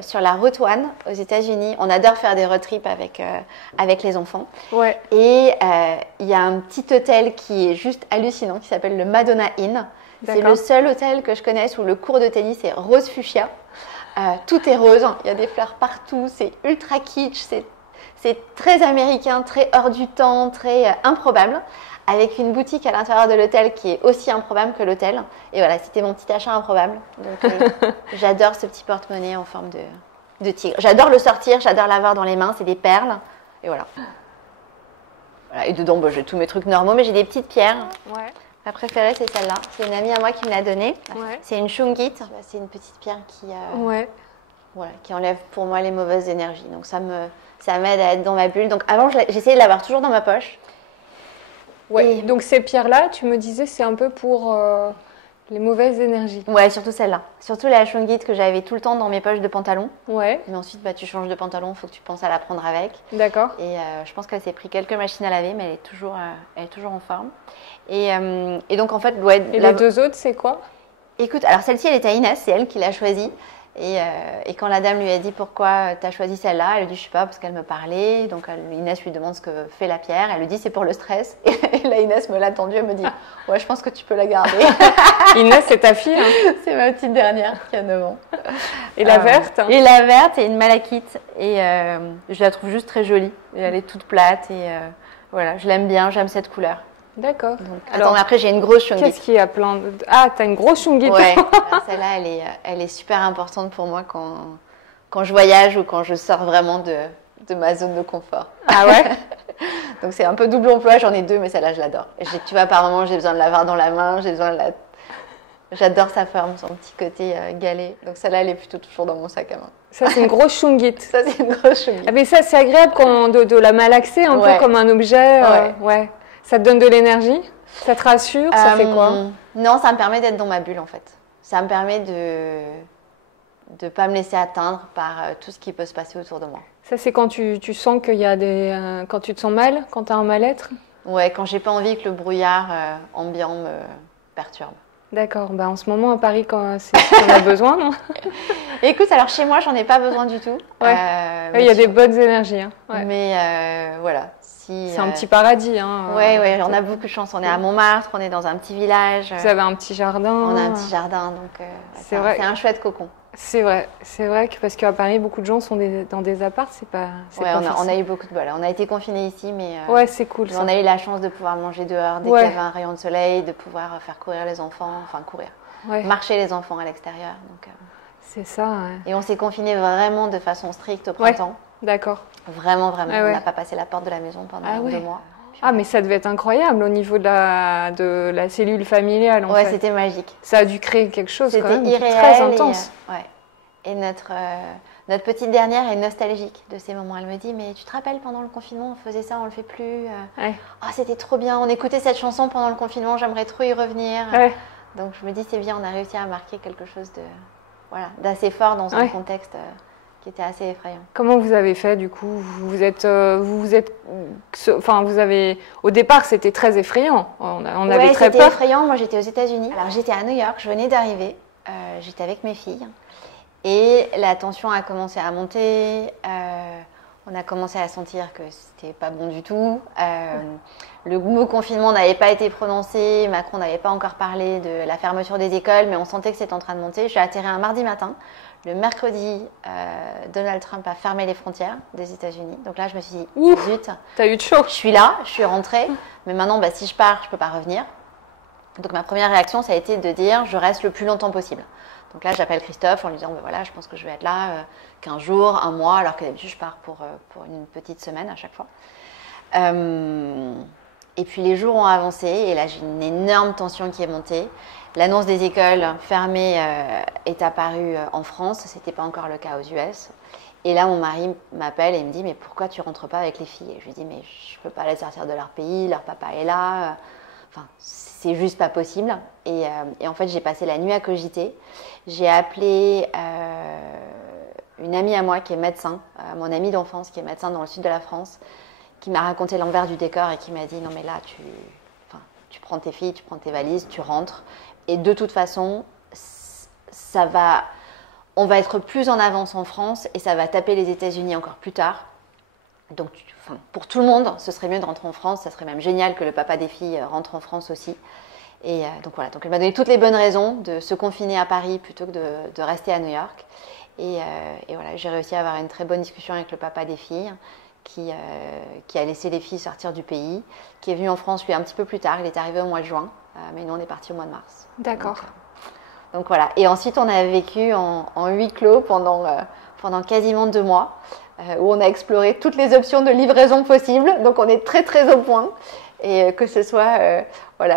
sur la Route One aux États-Unis. On adore faire des road trips avec les enfants. Ouais. Et il y a un petit hôtel qui est juste hallucinant, qui s'appelle le Madonna Inn. C'est le seul hôtel que je connaisse où le court de tennis est rose fuchsia. Tout est rose, il y a des fleurs partout, c'est ultra kitsch, C'est très américain, très hors du temps, très improbable, avec une boutique à l'intérieur de l'hôtel qui est aussi improbable que l'hôtel. Et voilà, c'était mon petit achat improbable. Donc, j'adore ce petit porte-monnaie en forme de tigre. J'adore le sortir, j'adore l'avoir dans les mains, c'est des perles. Et voilà. Et dedans, bon, j'ai tous mes trucs normaux, mais j'ai des petites pierres. Ouais. Ma préférée, c'est celle-là. C'est une amie à moi qui me l'a donnée. Ouais. C'est une shungite. C'est une petite pierre qui enlève pour moi les mauvaises énergies. Donc ça m'aide à être dans ma bulle. Donc avant, j'essayais de l'avoir toujours dans ma poche. Ouais. Et donc ces pierres-là, tu me disais, c'est un peu pour les mauvaises énergies. Ouais, surtout celle-là. Surtout la shungite que j'avais tout le temps dans mes poches de pantalon. Ouais. Mais ensuite, tu changes de pantalon, il faut que tu penses à la prendre avec. D'accord. Et je pense qu'elle s'est pris quelques machines à laver, mais elle est toujours en forme. Et donc en fait, et les deux autres, c'est quoi? Écoute, alors celle-ci, elle était à Inès, c'est elle qui l'a choisie. Et quand la dame lui a dit pourquoi tu as choisi celle-là, elle lui dit je sais pas parce qu'elle me parlait. Donc Inès lui demande ce que fait la pierre. Elle lui dit c'est pour le stress. Et là Inès me l'a tendue, elle me dit ouais je pense que tu peux la garder. Inès c'est ta fille hein? C'est ma petite dernière qui a 9 ans. Et la verte? Et la verte c'est une malachite et je la trouve juste très jolie. Et elle est toute plate et voilà, je l'aime bien, j'aime cette couleur. D'accord. Alors après j'ai une grosse shungite. Qu'est-ce qu'il y a plein de... Ah, t'as une grosse shungite. Ouais, celle-là elle est super importante pour moi quand je voyage ou quand je sors vraiment de ma zone de confort. Ah ouais. Donc c'est un peu double emploi, j'en ai 2 mais celle-là je l'adore. Tu vois par moment j'ai besoin de l'avoir dans la main, j'adore sa forme, son petit côté galet. Donc celle-là elle est plutôt toujours dans mon sac à main. Ça c'est une grosse shungite. Ça c'est une grosse shungite. Ah mais ça c'est agréable de la malaxer un peu comme un objet. Ouais. Ça te donne de l'énergie? Ça te rassure? Ça fait quoi? Non, ça me permet d'être dans ma bulle en fait. Ça me permet de ne pas me laisser atteindre par tout ce qui peut se passer autour de moi. Ça c'est quand tu sens qu'il y a quand tu te sens mal, quand tu as un mal-être? Ouais, quand j'ai pas envie que le brouillard ambiant me perturbe. D'accord, en ce moment à Paris, c'est ce qu'on a besoin, non? Écoute, alors chez moi, j'en ai pas besoin du tout. Ouais. Il y a des bonnes énergies. Hein. Ouais. Mais voilà. C'est un petit paradis. Hein, ouais, on a beaucoup de chance. On est à Montmartre, on est dans un petit village. Vous avez un petit jardin. On a un petit jardin, donc c'est un chouette cocon. C'est vrai que parce qu'à Paris, beaucoup de gens sont dans des apparts, c'est pas on a eu beaucoup de bol. On a été confinés ici, mais ouais, c'est cool. On a eu la chance de pouvoir manger dehors dès qu'il y avait un rayon de soleil, de pouvoir faire courir les enfants, marcher les enfants à l'extérieur. Donc c'est ça. Ouais. Et on s'est confinés vraiment de façon stricte au printemps. Ouais, d'accord. Vraiment. On n'a pas passé la porte de la maison pendant 2 mois. Ah, mais ça devait être incroyable au niveau de la cellule familiale. Ouais, c'était magique. Ça a dû créer quelque chose quand même irréel, très intense. Et notre petite dernière est nostalgique de ces moments. Elle me dit, mais tu te rappelles pendant le confinement, on faisait ça, on le fait plus. C'était trop bien. On écoutait cette chanson pendant le confinement, j'aimerais trop y revenir. Ouais. Donc je me dis, c'est bien, on a réussi à marquer quelque chose d'assez fort dans un contexte qui était assez effrayant. Comment vous avez fait du coup? Au départ, c'était très effrayant. On avait très peur. C'était effrayant. Moi, j'étais aux États-Unis. Alors, j'étais à New York. Je venais d'arriver. J'étais avec mes filles. Et la tension a commencé à monter. On a commencé à sentir que c'était pas bon du tout. Le mot confinement n'avait pas été prononcé. Macron n'avait pas encore parlé de la fermeture des écoles, mais on sentait que c'était en train de monter. Je suis atterrée un mardi matin. Le mercredi, Donald Trump a fermé les frontières des États-Unis. Donc là, je me suis dit, zut, t'as eu de chaud. Je suis là, je suis rentrée, mais maintenant, si je pars, je peux pas revenir. Donc ma première réaction, ça a été de dire, je reste le plus longtemps possible. Donc là, j'appelle Christophe en lui disant, voilà, je pense que je vais être là 15 jours, 1 mois, alors que d'habitude, je pars pour une petite semaine à chaque fois. Et puis les jours ont avancé, et là, j'ai une énorme tension qui est montée. L'annonce des écoles fermées est apparue en France, ce n'était pas encore le cas aux US. Et là, mon mari m'appelle et me dit, mais pourquoi tu ne rentres pas avec les filles? Et je lui dis, mais je ne peux pas les sortir de leur pays, leur papa est là, c'est juste pas possible. Et en fait, j'ai passé la nuit à cogiter. J'ai appelé une amie à moi qui est médecin, mon amie d'enfance qui est médecin dans le sud de la France, qui m'a raconté l'envers du décor et qui m'a dit, non mais là, tu prends tes filles, tu prends tes valises, tu rentres. Et de toute façon, on va être plus en avance en France et ça va taper les États-Unis encore plus tard. Donc, pour tout le monde, ce serait mieux de rentrer en France. Ça serait même génial que le papa des filles rentre en France aussi. Et donc voilà, donc elle m'a donné toutes les bonnes raisons de se confiner à Paris plutôt que de rester à New York. Et voilà, j'ai réussi à avoir une très bonne discussion avec le papa des filles qui a laissé les filles sortir du pays, qui est venu en France lui un petit peu plus tard. Il est arrivé au mois de juin, mais nous on est partis au mois de mars. D'accord. Donc voilà. Et ensuite on a vécu en huis clos pendant quasiment 2 mois, où on a exploré toutes les options de livraison possibles. Donc on est très très au point. Et que ce soit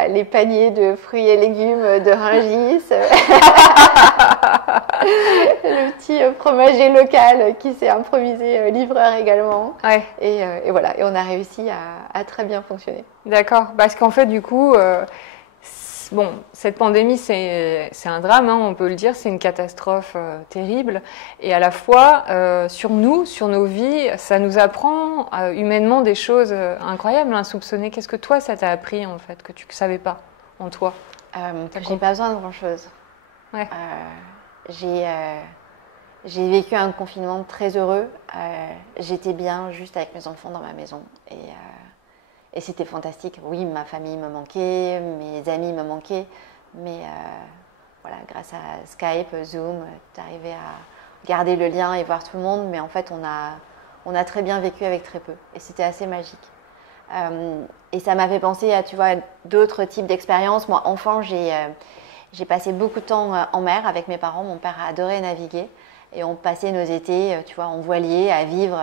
les paniers de fruits et légumes de Rungis, le petit fromager local qui s'est improvisé livreur également. Ouais. Et voilà, et on a réussi à très bien fonctionner. D'accord, parce qu'en fait du coup, cette pandémie c'est un drame, hein, on peut le dire, c'est une catastrophe terrible. Et à la fois, sur nous, sur nos vies, ça nous apprend humainement des choses incroyables, insoupçonnées. Qu'est-ce que toi, ça t'a appris en fait, que tu ne savais pas en toi? J'ai pas besoin de grand-chose. Ouais. J'ai vécu un confinement très heureux. J'étais bien juste avec mes enfants dans ma maison. Et c'était fantastique. Oui, ma famille me manquait, mes amis me manquaient. Mais grâce à Skype, Zoom, t'arrivais à garder le lien et voir tout le monde. Mais en fait, on a très bien vécu avec très peu. Et c'était assez magique. Et ça m'a fait penser à, d'autres types d'expériences. Moi, enfant, j'ai passé beaucoup de temps en mer avec mes parents. Mon père a adoré naviguer. Et on passait nos étés, en voilier, à vivre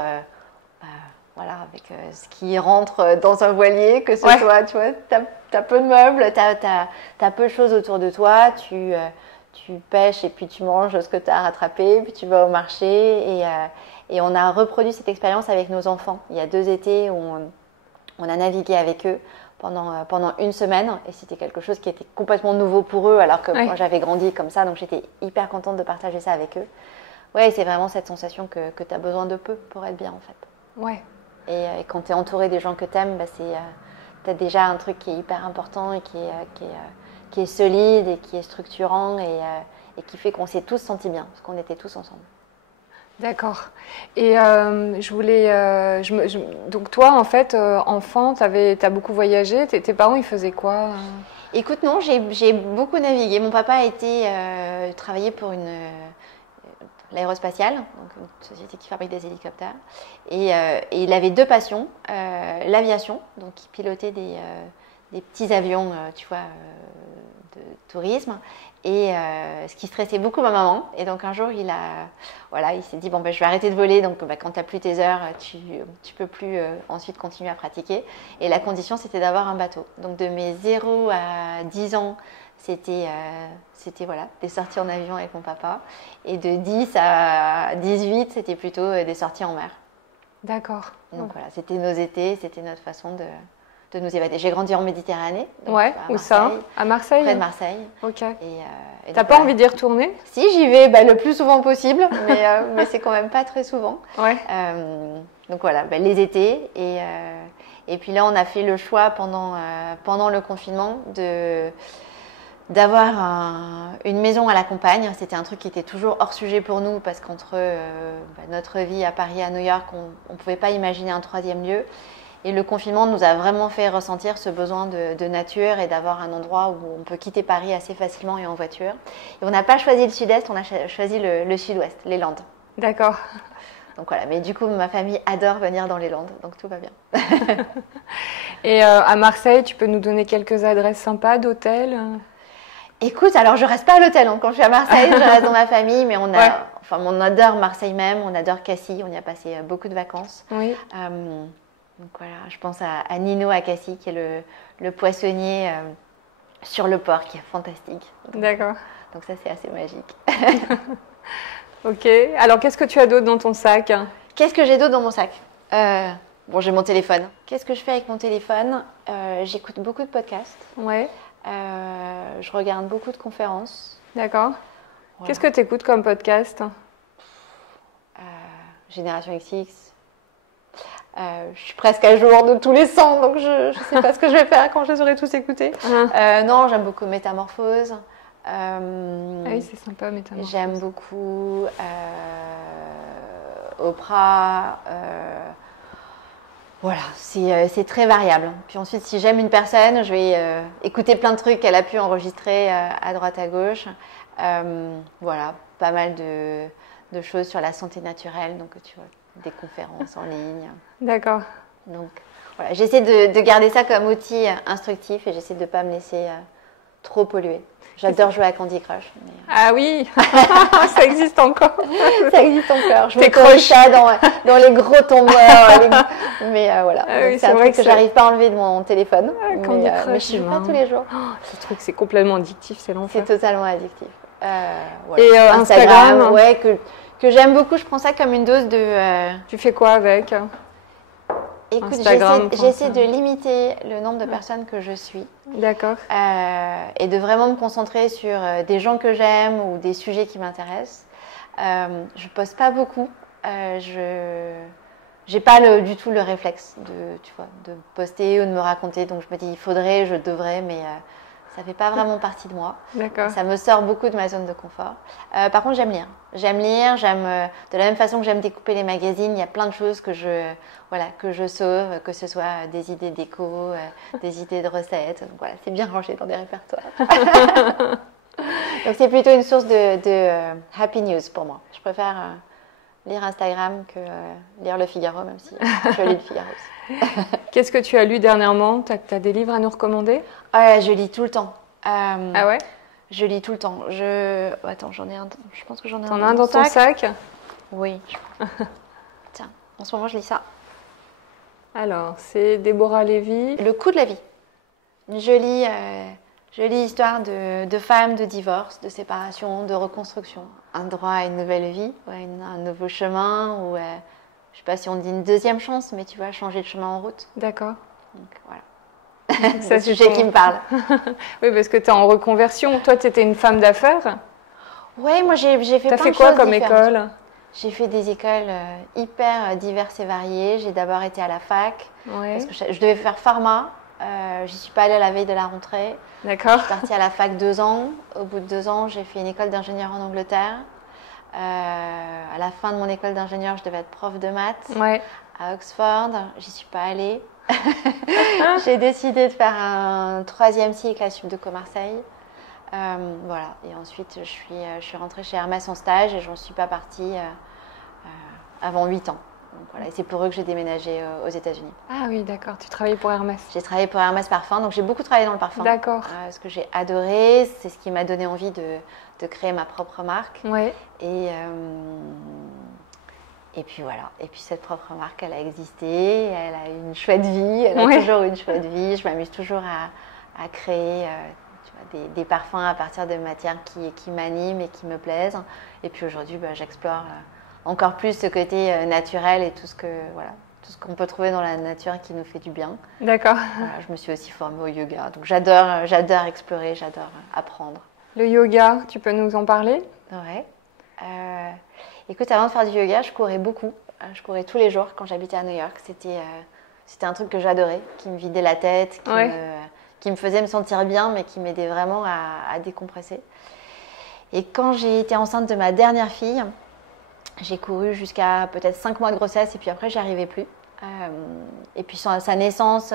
avec ce qui rentre dans un voilier, que ce soit, t'as peu de meubles, t'as peu de choses autour de toi, tu pêches et puis tu manges ce que t'as rattrapé, puis tu vas au marché. Et on a reproduit cette expérience avec nos enfants. Il y a 2 étés où on a navigué avec eux pendant 1 semaine, et c'était quelque chose qui était complètement nouveau pour eux, alors que moi j'avais grandi comme ça, donc j'étais hyper contente de partager ça avec eux. Ouais, c'est vraiment cette sensation que tu as besoin de peu pour être bien en fait. Ouais. Et quand tu es entouré des gens que tu aimes, tu as déjà un truc qui est hyper important et qui est solide et qui est structurant et qui fait qu'on s'est tous sentis bien, parce qu'on était tous ensemble. D'accord. Et je voulais... donc toi, en fait, enfant, t'as beaucoup voyagé. Tes parents, ils faisaient quoi? Écoute, non, j'ai beaucoup navigué. Mon papa a été travailler pour l'aérospatiale, donc une société qui fabrique des hélicoptères. Et il avait 2 passions. L'aviation, donc il pilotait des petits avions, de tourisme. Et ce qui stressait beaucoup ma maman. Et donc un jour, il s'est dit, je vais arrêter de voler. Donc quand tu n'as plus tes heures, tu peux plus ensuite continuer à pratiquer. Et la condition, c'était d'avoir un bateau. Donc de mes 0 à 10 ans, c'était des sorties en avion avec mon papa. Et de 10 à 18, c'était plutôt des sorties en mer. D'accord. Donc voilà, c'était nos étés, c'était notre façon de nous évader. J'ai grandi en Méditerranée. Donc, ouais, où ça? À Marseille? Près de Marseille. Ok. Et t'as pas envie d'y retourner? Si, j'y vais le plus souvent possible, mais c'est quand même pas très souvent. Ouais. Donc voilà, les étés. Et puis là, on a fait le choix pendant le confinement d'avoir une maison à la campagne. C'était un truc qui était toujours hors sujet pour nous parce qu'entre notre vie à Paris et à New York, on ne pouvait pas imaginer un 3e lieu. Et le confinement nous a vraiment fait ressentir ce besoin de nature et d'avoir un endroit où on peut quitter Paris assez facilement et en voiture. Et on n'a pas choisi le sud-est, on a choisi le sud-ouest, les Landes. D'accord. Donc voilà, mais du coup, ma famille adore venir dans les Landes, donc tout va bien. Et à Marseille, tu peux nous donner quelques adresses sympas d'hôtels? Écoute, alors je reste pas à l'hôtel. Quand je suis à Marseille, je reste dans ma famille, mais on adore Marseille même, on adore Cassis, on y a passé beaucoup de vacances. Oui. Donc voilà, je pense à Nino à Cassis, qui est le poissonnier sur le port, qui est fantastique. D'accord. Donc ça, c'est assez magique. Ok. Alors, qu'est-ce que tu as d'autre dans ton sac? Qu'est-ce que j'ai d'autre dans mon sac? J'ai mon téléphone. Qu'est-ce que je fais avec mon téléphone? J'écoute beaucoup de podcasts. Ouais. Je regarde beaucoup de conférences. D'accord. Voilà. Qu'est-ce que tu écoutes comme podcast? Génération XX. Je suis presque à jour de tous les 100, donc je ne sais pas ce que je vais faire quand je les aurai tous écoutés. Non, j'aime beaucoup Métamorphose. Ah oui, c'est sympa, Métamorphose. J'aime beaucoup Oprah. Voilà, c'est très variable. Puis ensuite, si j'aime une personne, je vais écouter plein de trucs qu'elle a pu enregistrer à droite, à gauche. Voilà, pas mal de choses sur la santé naturelle. Donc, tu vois, des conférences en ligne. D'accord. Donc voilà, j'essaie de garder ça comme outil instructif et j'essaie de ne pas me laisser trop polluer. J'adore jouer à Candy Crush. Mais... Ah oui, ça existe encore. Ça existe encore. Je me croche ça dans les gros tombeurs. Mais voilà, ah oui, c'est un truc que j'arrive pas à enlever de mon téléphone. Candy Crush, mais je joue pas tous les jours. Ce truc, c'est complètement addictif, c'est l'enfer. C'est totalement addictif. Voilà. Et Instagram, ouais, que j'aime beaucoup. Je prends ça comme une dose de... Tu fais quoi avec? Écoute, j'essaie de limiter le nombre de personnes que je suis. D'accord. Et de vraiment me concentrer sur des gens que j'aime ou des sujets qui m'intéressent. Je poste pas beaucoup. Je n'ai pas du tout le réflexe de poster ou de me raconter. Donc je me dis, il faudrait, je devrais, mais ça fait pas vraiment partie de moi. D'accord. Ça me sort beaucoup de ma zone de confort. Par contre, j'aime lire. J'aime de la même façon que j'aime découper les magazines, il y a plein de choses que je sauve, que ce soit des idées déco, des idées de recettes. Donc voilà, c'est bien rangé dans des répertoires. Donc c'est plutôt une source de happy news pour moi. Je préfère lire Instagram que lire Le Figaro, même si je lis Le Figaro aussi. Qu'est-ce que tu as lu dernièrement? Tu as des livres à nous recommander? Je lis tout le temps. Ah ouais? Je lis tout le temps. Attends, j'en ai un. Je pense que j'en ai un. T'en as un dans ton sac? Oui. Tiens, en ce moment, je lis ça. Alors, c'est Déborah Lévy. Le coût de la vie. Je lis l'histoire de femmes, de divorce, de séparation, de reconstruction. Un droit à une nouvelle vie, un nouveau chemin, ou je ne sais pas si on dit une deuxième chance, mais tu vois, changer de chemin en route. D'accord. Donc voilà. C'est le sujet qui me parle. Oui, parce que tu es en reconversion. Toi, tu étais une femme d'affaires? Oui, moi j'ai fait plein de choses. Tu as fait quoi comme école? J'ai fait des écoles hyper diverses et variées. J'ai d'abord été à la fac, parce que je devais faire pharma. J'y suis pas allée à la veille de la rentrée. D'accord. Je suis partie à la fac 2 ans. Au bout de 2 ans, j'ai fait une école d'ingénieur en Angleterre. À la fin de mon école d'ingénieur, je devais être prof de maths à Oxford. J'y suis pas allée. J'ai décidé de faire un 3e cycle à Sup de Marseille. Voilà. Et ensuite, je suis rentrée chez Hermès en stage et j'en suis pas partie avant 8 ans. Donc, voilà. Et c'est pour eux que j'ai déménagé aux États-Unis. Ah oui, d'accord. Tu travaillais pour Hermès. J'ai travaillé pour Hermès Parfum, donc j'ai beaucoup travaillé dans le parfum. D'accord. Ce que j'ai adoré, c'est ce qui m'a donné envie de créer ma propre marque. Ouais. Et puis voilà. Et puis cette propre marque, elle a existé, elle a une chouette vie, elle a toujours une chouette vie. Je m'amuse toujours à créer des parfums à partir de matières qui m'animent et qui me plaisent. Et puis aujourd'hui, j'explore encore plus ce côté naturel et tout ce qu'on peut trouver dans la nature qui nous fait du bien. D'accord. Voilà, je me suis aussi formée au yoga. Donc j'adore explorer, j'adore apprendre. Le yoga, tu peux nous en parler? Ouais. Écoute, avant de faire du yoga, je courais beaucoup. Je courais tous les jours quand j'habitais à New York. C'était un truc que j'adorais, qui me vidait la tête, qui me faisait me sentir bien, mais qui m'aidait vraiment à décompresser. Et quand j'ai été enceinte de ma dernière fille, j'ai couru jusqu'à peut-être 5 mois de grossesse et puis après, j'y arrivais plus. Et puis sa naissance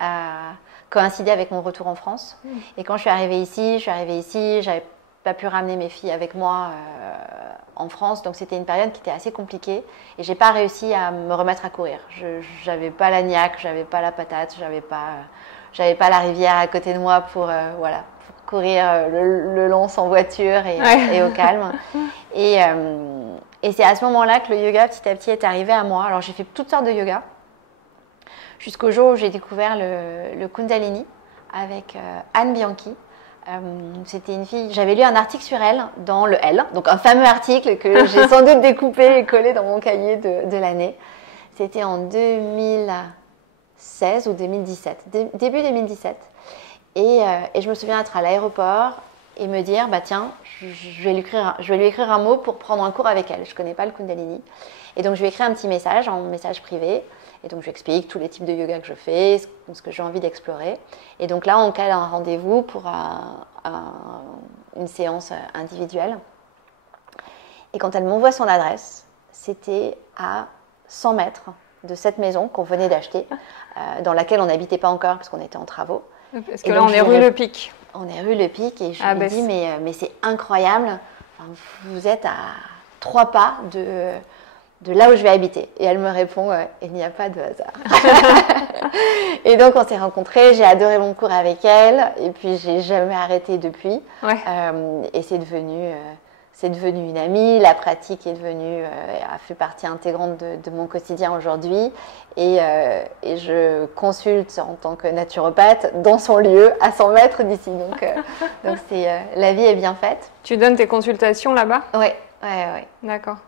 a coïncidé avec mon retour en France. Et quand je suis arrivée ici, j'avais pas pu ramener mes filles avec moi en France, donc c'était une période qui était assez compliquée et j'ai pas réussi à me remettre à courir. J'avais pas la niaque, j'avais pas la patate, j'avais pas la rivière à côté de moi pour courir le long sans voiture et au calme. Et c'est à ce moment-là que le yoga petit à petit est arrivé à moi. Alors j'ai fait toutes sortes de yoga jusqu'au jour où j'ai découvert le Kundalini avec Anne Bianchi. C'était une fille, j'avais lu un article sur elle dans le Elle, donc un fameux article que j'ai sans doute découpé et collé dans mon cahier de l'année. C'était en 2016 ou 2017, début 2017. Et je me souviens être à l'aéroport et me dire, tiens, je vais lui écrire un mot pour prendre un cours avec elle. Je ne connais pas le Kundalini. Et donc je lui ai écrit un petit message, en message privé. Et donc, je lui explique tous les types de yoga que je fais, ce que j'ai envie d'explorer. Et donc là, on cale un rendez-vous pour une séance individuelle. Et quand elle m'envoie son adresse, c'était à 100 mètres de cette maison qu'on venait d'acheter, dans laquelle on n'habitait pas encore parce qu'on était en travaux. Parce que là, on est rue Le Pic. On est rue Le Pic et je lui dis, mais c'est incroyable. Enfin, vous êtes à 3 pas de là où je vais habiter. Et elle me répond, il n'y a pas de hasard. Et donc, on s'est rencontrés, j'ai adoré mon cours avec elle, et puis j'ai jamais arrêté depuis. Ouais. Et c'est devenu une amie, la pratique est devenue, a fait partie intégrante de mon quotidien aujourd'hui. Et je consulte en tant que naturopathe dans son lieu, à 100 mètres d'ici. Donc la vie est bien faite. Tu donnes tes consultations là-bas? Oui. D'accord.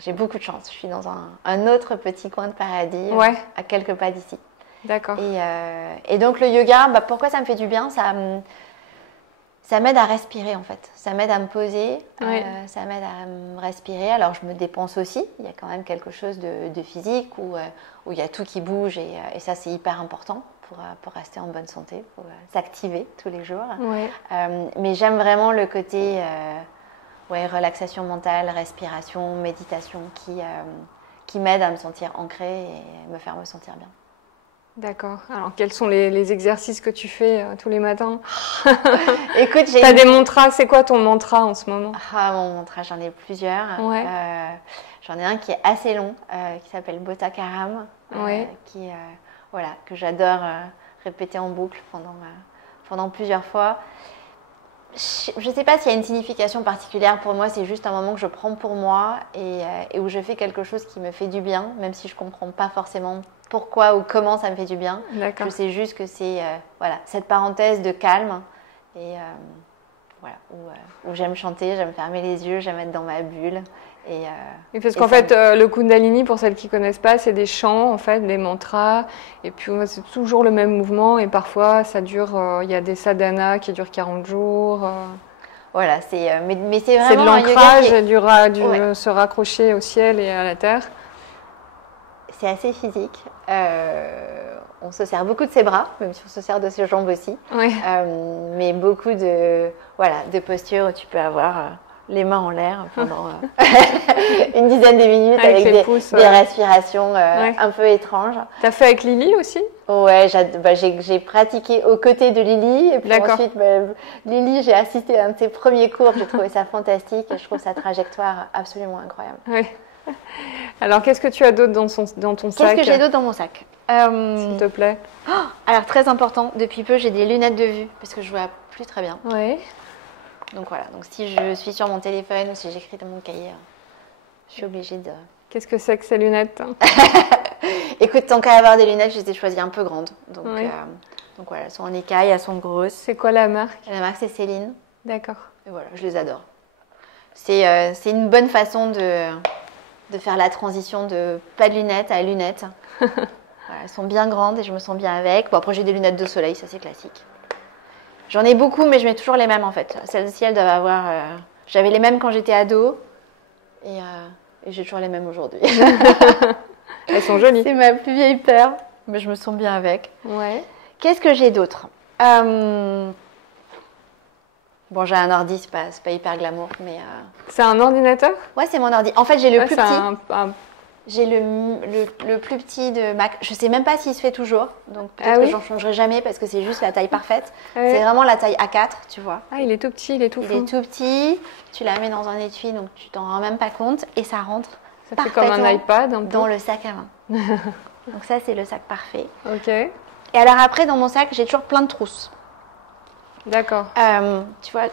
J'ai beaucoup de chance. Je suis dans un autre petit coin de paradis, à quelques pas d'ici. D'accord. Et donc le yoga, pourquoi ça me fait du bien? Ça m'aide à respirer en fait. Ça m'aide à me poser, ça m'aide à me respirer. Alors je me dépense aussi. Il y a quand même quelque chose de physique où il y a tout qui bouge et ça c'est hyper important pour rester en bonne santé, pour s'activer tous les jours. Ouais. Mais j'aime vraiment le côté relaxation mentale, respiration, méditation qui m'aide à me sentir ancrée et me faire me sentir bien. D'accord. Alors, quels sont les exercices que tu fais tous les matins? Écoute, tu as des mantras. C'est quoi ton mantra en ce moment? Mon mantra, j'en ai plusieurs. Ouais. J'en ai un qui est assez long, qui s'appelle Bota Karam, que j'adore répéter en boucle pendant plusieurs fois. Je ne sais pas s'il y a une signification particulière pour moi, c'est juste un moment que je prends pour moi et où je fais quelque chose qui me fait du bien, même si je ne comprends pas forcément pourquoi ou comment ça me fait du bien. D'accord. Je sais juste que c'est cette parenthèse de calme et où j'aime chanter, j'aime fermer les yeux, j'aime être dans ma bulle. Et parce qu'en fait, le Kundalini, pour celles qui ne connaissent pas, c'est des chants, en fait, des mantras. Et puis, c'est toujours le même mouvement. Et parfois, ça dure, il y a des sadhanas qui durent 40 jours. Voilà, mais c'est vraiment c'est de l'ancrage, se raccrocher au ciel et à la terre. C'est assez physique. On se sert beaucoup de ses bras, même si on se sert de ses jambes aussi. Oui. Mais beaucoup de postures où tu peux avoir les mains en l'air pendant une dizaine de minutes avec des respirations un peu étranges. T'as fait avec Lily aussi? Ouais, j'ai pratiqué aux côtés de Lily. Et puis ensuite, Lily, j'ai assisté à un de ses premiers cours. J'ai trouvé ça fantastique et je trouve sa trajectoire absolument incroyable. Oui. Alors, qu'est-ce que tu as d'autre dans ton sac? Qu'est-ce que j'ai d'autre dans mon sac? S'il te plaît. Alors, très important, depuis peu, j'ai des lunettes de vue parce que je vois plus très bien. Oui. Donc voilà, donc si je suis sur mon téléphone ou si j'écris dans mon cahier, je suis obligée de... Qu'est-ce que c'est que ces lunettes? Écoute, tant qu'à avoir des lunettes, je les ai choisies un peu grandes. Donc voilà, elles sont en écaille, elles sont grosses. C'est quoi la marque? La marque, c'est Céline. D'accord. Et voilà, je les adore. C'est une bonne façon de faire la transition de pas de lunettes à lunettes. Voilà, elles sont bien grandes et je me sens bien avec. Bon, après, j'ai des lunettes de soleil, ça c'est classique. J'en ai beaucoup, mais je mets toujours les mêmes en fait. Celles-ci, elles doivent avoir... J'avais les mêmes quand j'étais ado et j'ai toujours les mêmes aujourd'hui. Elles sont jolies. C'est ma plus vieille paire, mais je me sens bien avec. Ouais. Qu'est-ce que j'ai d'autre? Bon, j'ai un ordi, c'est pas hyper glamour, mais... C'est un ordinateur? Ouais, c'est mon ordi. En fait, j'ai le plus petit. Un... J'ai le plus petit de Mac. Je sais même pas s'il se fait toujours, donc peut-être que j'en changerai jamais parce que c'est juste la taille parfaite. C'est vraiment la taille A4, tu vois. Ah, il est tout petit, il est tout fin. Il est tout petit, tu la mets dans un étui, donc tu t'en rends même pas compte et ça rentre ça fait comme un iPad un peu. Dans le sac à main. Donc ça, c'est le sac parfait. Ok. Et alors après, dans mon sac, j'ai toujours plein de trousses. D'accord. Tu vois,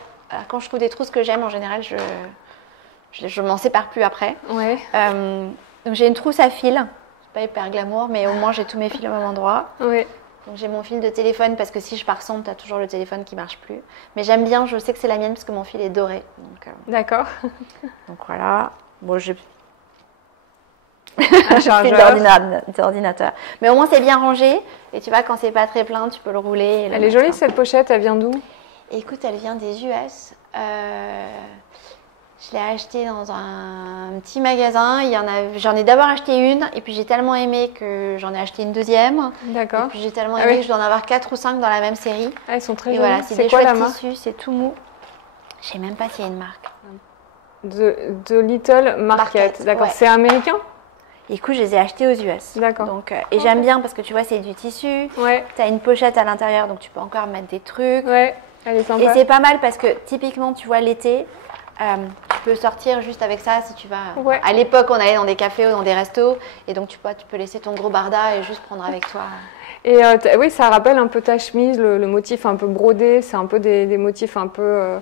quand je trouve des trousses que j'aime, en général, je m'en sépare plus après. Ouais. Donc j'ai une trousse à fil, c'est pas hyper glamour, mais au moins j'ai tous mes fils au même endroit. Oui. Donc j'ai mon fil de téléphone parce que si je pars sans, tu as toujours le téléphone qui marche plus. Mais j'aime bien, je sais que c'est la mienne parce que mon fil est doré. D'accord. Donc voilà. Bon, j'ai un chargeur d'ordinateur. Mais au moins c'est bien rangé et tu vois quand c'est pas très plein, tu peux le rouler. Elle est jolie cette pochette, elle vient d'où? Écoute, elle vient des US. Je l'ai achetée dans un petit magasin. J'en ai d'abord acheté une et puis j'ai tellement aimé que j'en ai acheté une deuxième. D'accord. Et puis j'ai tellement aimé que je dois en avoir 4 ou 5 dans la même série. Elles sont très jolies. Voilà, c'est des chouettes tissus, c'est tout mou. Je sais même pas s'il y a une marque. The Little Market. D'accord. Ouais. C'est américain? Écoute, je les ai achetés aux US. D'accord. Donc, et j'aime bien parce que tu vois, c'est du tissu. Ouais. Tu as une pochette à l'intérieur, donc tu peux encore mettre des trucs. Ouais, elle est sympa. Et c'est pas mal parce que typiquement, tu vois, l'été, Tu peux sortir juste avec ça si tu vas. Ouais. À l'époque, on allait dans des cafés ou dans des restos, et donc tu peux laisser ton gros barda et juste prendre avec toi. Et oui, ça rappelle un peu ta chemise, le motif un peu brodé, c'est un peu des motifs un peu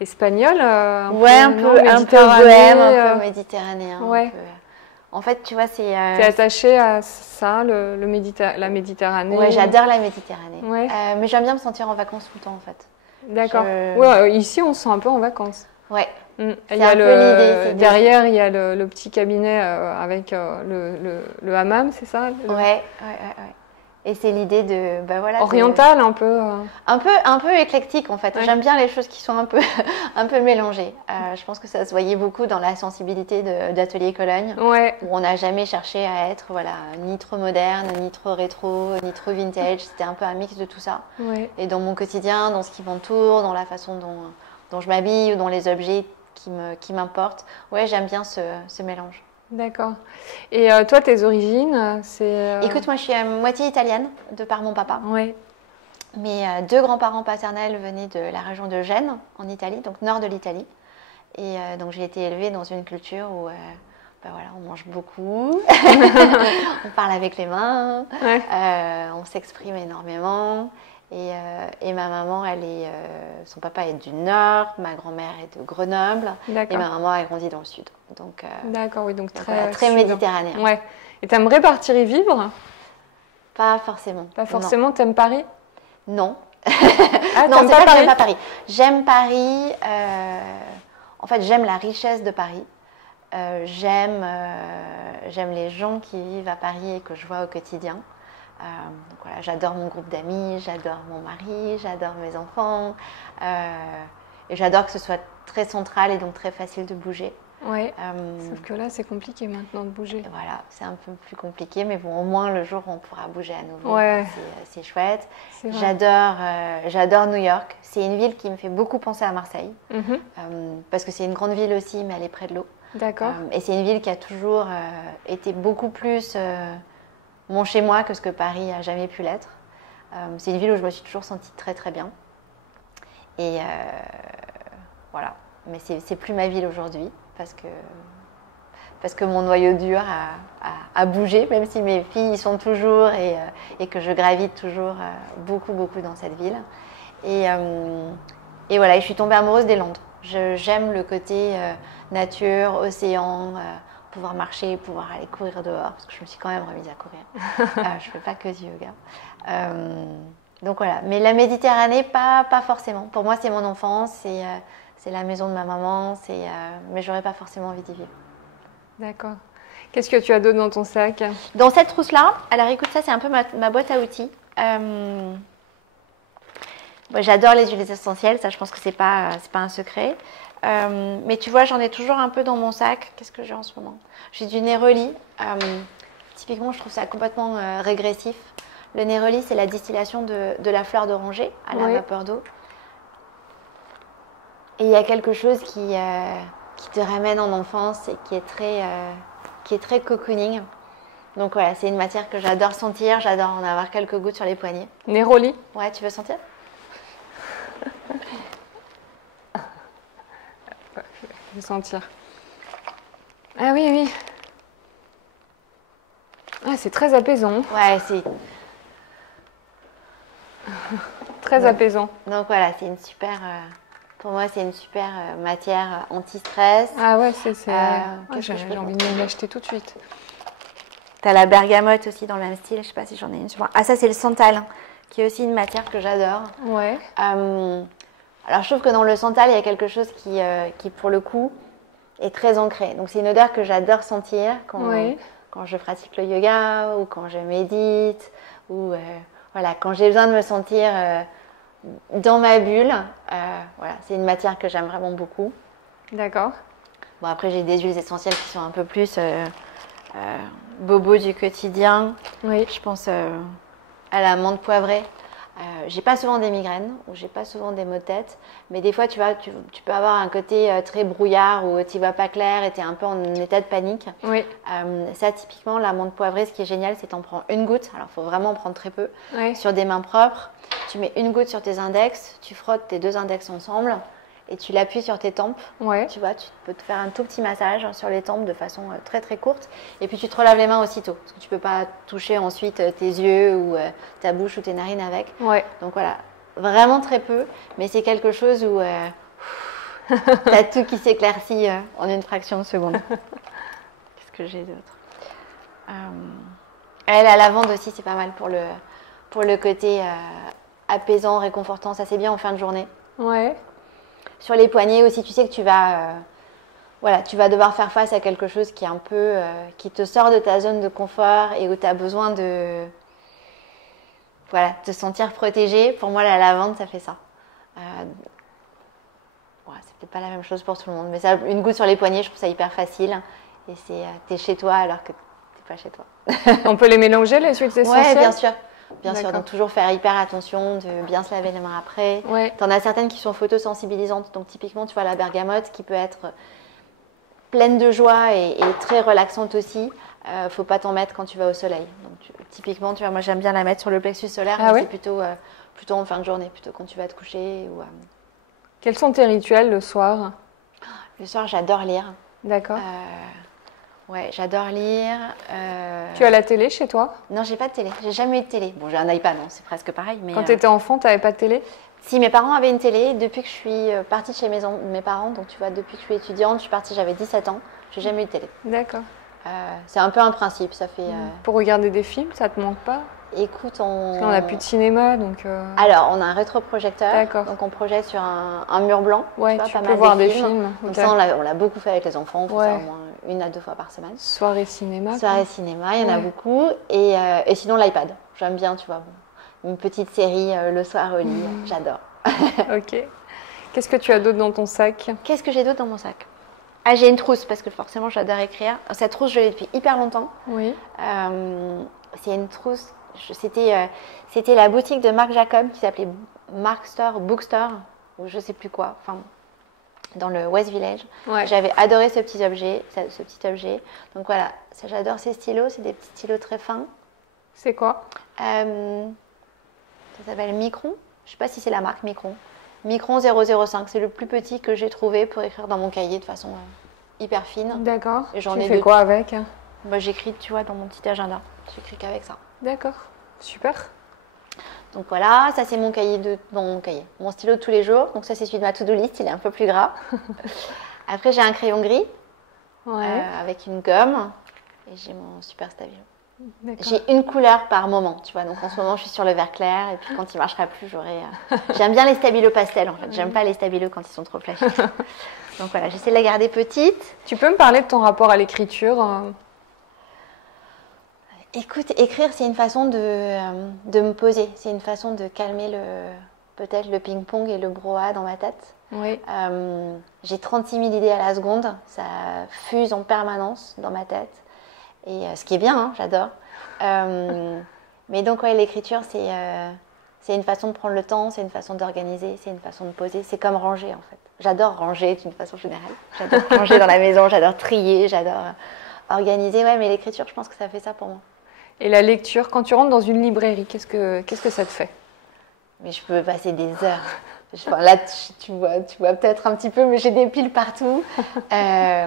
espagnols. Un peu bohème, un peu méditerranéen. Ouais. En fait, tu vois, c'est. T'es attachée à ça, la Méditerranée? Ouais, j'adore la Méditerranée. Ouais. Mais j'aime bien me sentir en vacances tout le temps, en fait. D'accord. Ouais, ici, on se sent un peu en vacances. Ouais. Il y a derrière, il y a le petit cabinet avec le hammam, c'est ça? Ouais. Et c'est l'idée de, oriental un peu. Un peu éclectique en fait. Ouais. J'aime bien les choses qui sont un peu mélangées. Je pense que ça se voyait beaucoup dans la sensibilité d'Atelier Cologne, ouais. Où on n'a jamais cherché à être ni trop moderne, ni trop rétro, ni trop vintage. C'était un peu un mix de tout ça. Ouais. Et dans mon quotidien, dans ce qui m'entoure, dans la façon dont je m'habille ou dans les objets qui m'importent, ouais, j'aime bien ce mélange. D'accord. Et toi, tes origines, c'est... Écoute, moi, je suis à moitié italienne, de par mon papa. Oui. Mes deux grands-parents paternels venaient de la région de Gênes, en Italie, donc nord de l'Italie. Et donc, j'ai été élevée dans une culture où on mange beaucoup, on parle avec les mains, ouais. On s'exprime énormément. Et ma maman, son papa est du Nord, ma grand-mère est de Grenoble, et ma maman a grandi dans le Sud. Donc, d'accord, oui, donc très méditerranéen. Ouais. Et t'aimerais partir y vivre? Pas forcément. Pas forcément, t'aimes Paris? Non. Ah, non, c'est pas que j'aime pas Paris. J'aime Paris, en fait, j'aime la richesse de Paris. J'aime les gens qui vivent à Paris et que je vois au quotidien. Donc voilà, j'adore mon groupe d'amis, j'adore mon mari, j'adore mes enfants, et j'adore que ce soit très central et donc très facile de bouger. Oui, sauf que là c'est compliqué maintenant de bouger. Voilà, c'est un peu plus compliqué, mais bon, au moins le jour où on pourra bouger à nouveau, ouais. C'est chouette. J'adore New York, c'est une ville qui me fait beaucoup penser à Marseille, parce que c'est une grande ville aussi, mais elle est près de l'eau. D'accord. Et c'est une ville qui a toujours été beaucoup plus... mon chez-moi que ce que Paris a jamais pu l'être. C'est une ville où je me suis toujours sentie très très bien. Et voilà. Mais c'est plus ma ville aujourd'hui parce que mon noyau dur a bougé, même si mes filles y sont toujours et que je gravite toujours beaucoup dans cette ville. Et voilà, je suis tombée amoureuse des Landes. J'aime le côté nature, océan, pouvoir marcher, pouvoir aller courir dehors, parce que je me suis quand même remise à courir. Je ne fais pas que du yoga. Donc voilà, mais la Méditerranée, pas forcément. Pour moi, c'est mon enfance, c'est la maison de ma maman, mais je n'aurais pas forcément envie d'y vivre. D'accord. Qu'est-ce que tu as d'autre dans ton sac? Dans cette trousse-là, alors écoute, ça c'est un peu ma boîte à outils. J'adore les huiles essentielles, ça je pense que c'est pas un secret. Mais tu vois, j'en ai toujours un peu dans mon sac. Qu'est-ce que j'ai en ce moment? J'ai du Neroli. Typiquement, je trouve ça complètement régressif. Le Neroli, c'est la distillation de la fleur d'oranger à la vapeur d'eau. Et il y a quelque chose qui te ramène en enfance et qui est très cocooning. Donc voilà, c'est une matière que j'adore sentir. J'adore en avoir quelques gouttes sur les poignets. Neroli? Ouais, tu veux sentir? Je vais sentir. Ah oui. Ah, c'est très apaisant. Ouais, c'est... très apaisant. Donc voilà, c'est une super... pour moi, c'est une super matière anti-stress. Ah ouais, j'ai envie de me l'acheter tout de suite. T'as la bergamote aussi dans le même style. Je sais pas si j'en ai une. Ah, ça, c'est le santal, qui est aussi une matière que j'adore. Ouais. Alors, je trouve que dans le santal, il y a quelque chose qui pour le coup, est très ancré. Donc, c'est une odeur que j'adore sentir quand je pratique le yoga ou quand je médite ou quand j'ai besoin de me sentir dans ma bulle. C'est une matière que j'aime vraiment beaucoup. D'accord. Bon, après, j'ai des huiles essentielles qui sont un peu plus bobo du quotidien. Oui. Je pense à la menthe poivrée. J'ai pas souvent des migraines ou j'ai pas souvent des maux de tête, mais des fois tu peux avoir un côté très brouillard où tu vois pas clair et tu es un peu en état de panique. Oui. Ça typiquement la menthe poivrée, ce qui est génial, c'est que tu en prends une goutte, alors il faut vraiment en prendre très peu, oui. sur des mains propres, tu mets une goutte sur tes index, tu frottes tes deux index ensemble et tu l'appuies sur tes tempes. Ouais. Tu vois, tu peux te faire un tout petit massage sur les tempes de façon très très courte. Et puis tu te relaves les mains aussitôt. Parce que tu ne peux pas toucher ensuite tes yeux ou ta bouche ou tes narines avec. Ouais. Donc voilà, vraiment très peu. Mais c'est quelque chose où tu as tout qui s'éclaircit en une fraction de seconde. Qu'est-ce que j'ai d'autre la lavande aussi, c'est pas mal pour le côté apaisant, réconfortant. Ça, c'est bien en fin de journée. Ouais. Sur les poignets aussi, tu sais que tu vas devoir faire face à quelque chose qui est un peu, qui te sort de ta zone de confort et où tu as besoin de te sentir protégé. Pour moi, la lavande, ça fait ça. C'est peut-être pas la même chose pour tout le monde, mais ça, une goutte sur les poignets, je trouve ça hyper facile. Et t'es chez toi alors que t'es pas chez toi. On peut les mélanger, les huiles essentielles? Ouais, bien sûr. Bien sûr, donc toujours faire hyper attention de bien se laver les mains après. Ouais. T'en as certaines qui sont photosensibilisantes, donc typiquement, tu vois, la bergamote qui peut être pleine de joie et très relaxante aussi. Faut pas t'en mettre quand tu vas au soleil. Donc typiquement, tu vois, moi j'aime bien la mettre sur le plexus solaire, mais c'est plutôt en fin de journée, plutôt quand tu vas te coucher. Quels sont tes rituels le soir? Le soir, j'adore lire. D'accord. Ouais, j'adore lire. Tu as la télé chez toi? Non, j'ai pas de télé. J'ai jamais eu de télé. Bon, j'ai un iPad, hein, c'est presque pareil. Mais, quand tu étais enfant, tu n'avais pas de télé? Si, mes parents avaient une télé. Depuis que je suis partie de chez mes parents, donc tu vois, depuis que je suis étudiante, je suis partie, j'avais 17 ans. J'ai jamais eu de télé. D'accord. C'est un peu un principe. Ça fait. Pour regarder des films, ça te manque pas? Écoute, Parce qu'on n'a plus de cinéma, donc. Alors, on a un rétroprojecteur. D'accord. Donc, on projette sur un mur blanc. Ouais, tu peux voir des films. Donc ça, on l'a beaucoup fait avec les enfants. On fait ça au moins 1 à 2 fois par semaine. Soirée cinéma. Soirée cinéma, il y en a beaucoup. Et sinon, l'iPad. J'aime bien, tu vois. Une petite série le soir au lit. J'adore. Ok. Qu'est-ce que tu as d'autre dans ton sac? Qu'est-ce que j'ai d'autre dans mon sac? Ah, j'ai une trousse parce que forcément, j'adore écrire. Cette trousse, je l'ai depuis hyper longtemps. Oui. C'est une trousse. C'était la boutique de Marc Jacob qui s'appelait Mark Store, Bookstore, ou je sais plus quoi. Enfin, dans le West Village. Ouais. J'avais adoré ce petit objet. Donc voilà, j'adore ces stylos. C'est des petits stylos très fins. C'est quoi? Ça s'appelle Micron. Je ne sais pas si c'est la marque Micron. Micron 005. C'est le plus petit que j'ai trouvé pour écrire dans mon cahier de façon hyper fine. D'accord. Et tu fais quoi avec? Moi, j'écris, tu vois, dans mon petit agenda. J'écris qu'avec ça. D'accord. Super. Donc voilà, ça c'est mon cahier mon stylo de tous les jours. Donc ça c'est celui de ma to-do list, il est un peu plus gras. Après j'ai un crayon gris avec une gomme et j'ai mon super stabilo. J'ai une couleur par moment, tu vois. Donc en ce moment je suis sur le vert clair et puis quand il marchera plus j'aurai. J'aime bien les stabilos pastels en fait. J'aime pas les stabilos quand ils sont trop flashy. Donc voilà, j'essaie de la garder petite. Tu peux me parler de ton rapport à l'écriture? Écoute, écrire, c'est une façon de me poser. C'est une façon de calmer peut-être le ping-pong et le brouhaha dans ma tête. Oui. J'ai 36 000 idées à la seconde. Ça fuse en permanence dans ma tête. Et ce qui est bien, hein, j'adore. Mais donc, l'écriture, c'est une façon de prendre le temps, c'est une façon d'organiser, c'est une façon de poser. C'est comme ranger, en fait. J'adore ranger d'une façon générale. J'adore ranger dans la maison, j'adore trier, j'adore organiser. Ouais, mais l'écriture, je pense que ça fait ça pour moi. Et la lecture, quand tu rentres dans une librairie, qu'est-ce que ça te fait? Mais je peux passer des heures. Là, tu vois peut-être un petit peu, mais j'ai des piles partout. Je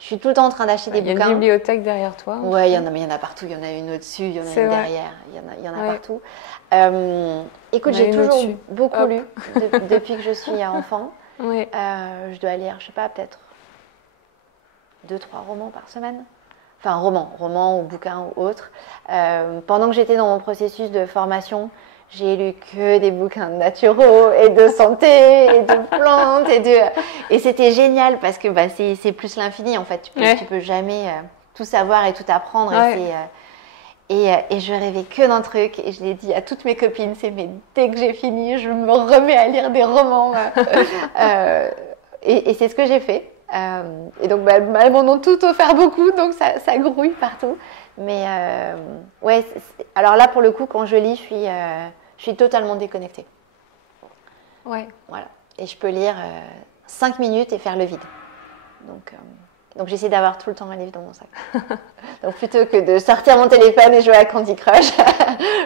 suis tout le temps en train d'acheter des bouquins. Il y a une bibliothèque derrière toi? Ouais, il y en a partout. Il y en a une au-dessus, il y en a une derrière. Il y en a partout. Écoute, j'ai toujours beaucoup lu depuis que je suis enfant. Oui. Je dois lire, je sais pas, peut-être 2-3 romans par semaine. Enfin, roman ou bouquin ou autre. Pendant que j'étais dans mon processus de formation, j'ai lu que des bouquins naturaux et de santé et de plantes et c'était génial parce que c'est plus l'infini en fait. Tu peux jamais tout savoir et tout apprendre. Et je rêvais que d'un truc et je l'ai dit à toutes mes copines, mais dès que j'ai fini, je me remets à lire des romans. Et c'est ce que j'ai fait. Et donc, elles m'en ont tout offert beaucoup, donc ça grouille partout. Mais alors là, pour le coup, quand je lis, je suis totalement déconnectée. Ouais. Voilà. Et je peux lire 5 minutes et faire le vide. Donc j'essaie d'avoir tout le temps un livre dans mon sac. Donc plutôt que de sortir mon téléphone et jouer à Candy Crush,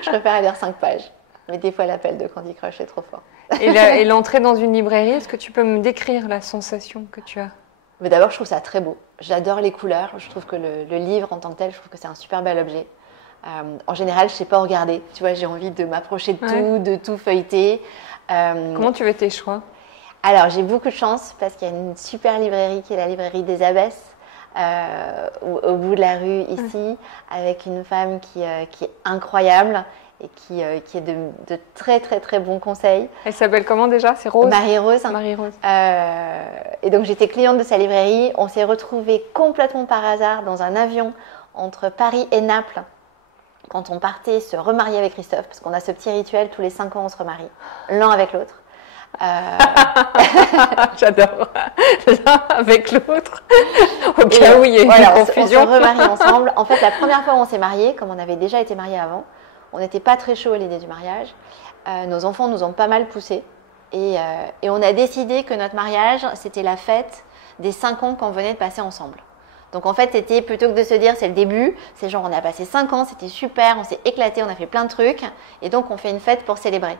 je préfère lire 5 pages. Mais des fois, l'appel de Candy Crush est trop fort. Et l'entrée dans une librairie, est-ce que tu peux me décrire la sensation que tu as? Mais d'abord, je trouve ça très beau. J'adore les couleurs. Je trouve que le livre en tant que tel, je trouve que c'est un super bel objet. En général, je ne sais pas regarder. Tu vois, j'ai envie de m'approcher de tout feuilleter. Comment tu fais tes choix? Alors, j'ai beaucoup de chance parce qu'il y a une super librairie qui est la librairie des Abbesses, au bout de la rue ici, avec une femme qui est incroyable et qui est de très très très bons conseils. Elle s'appelle comment déjà? C'est Rose? Marie-Rose. Marie-Rose. Et donc j'étais cliente de sa librairie. On s'est retrouvés complètement par hasard dans un avion entre Paris et Naples quand on partait se remarier avec Christophe, parce qu'on a ce petit rituel, tous les 5 ans on se remarie, l'un avec l'autre. J'adore. L'un avec l'autre. Au cas où il y a une confusion. On se remarie ensemble. En fait, la première fois où on s'est mariés, comme on avait déjà été mariés avant, on n'était pas très chaud à l'idée du mariage. Nos enfants nous ont pas mal poussés. Et on a décidé que notre mariage, c'était la fête des 5 ans qu'on venait de passer ensemble. Donc en fait, c'était plutôt que de se dire c'est le début, c'est genre on a passé 5 ans, c'était super, on s'est éclaté, on a fait plein de trucs. Et donc on fait une fête pour célébrer.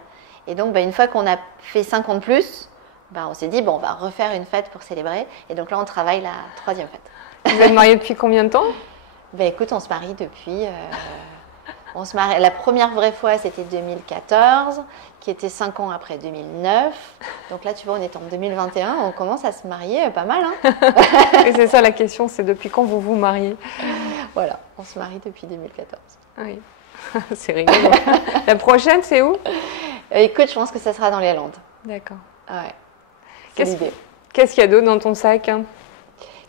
Et donc une fois qu'on a fait 5 ans de plus, on s'est dit on va refaire une fête pour célébrer. Et donc là, on travaille la 3e fête. Vous êtes mariés depuis combien de temps? Écoute, on se marie depuis... La première vraie fois, c'était 2014, qui était 5 ans après 2009. Donc là, tu vois, on est en 2021, on commence à se marier pas mal. Hein. Et c'est ça la question, c'est depuis quand vous vous mariez? Voilà, on se marie depuis 2014. Oui, c'est rigolo. La prochaine, c'est où? Écoute, je pense que ça sera dans les Landes. D'accord. Ouais, c'est l'idée. Qu'est-ce qu'il y a d'autre dans ton sac?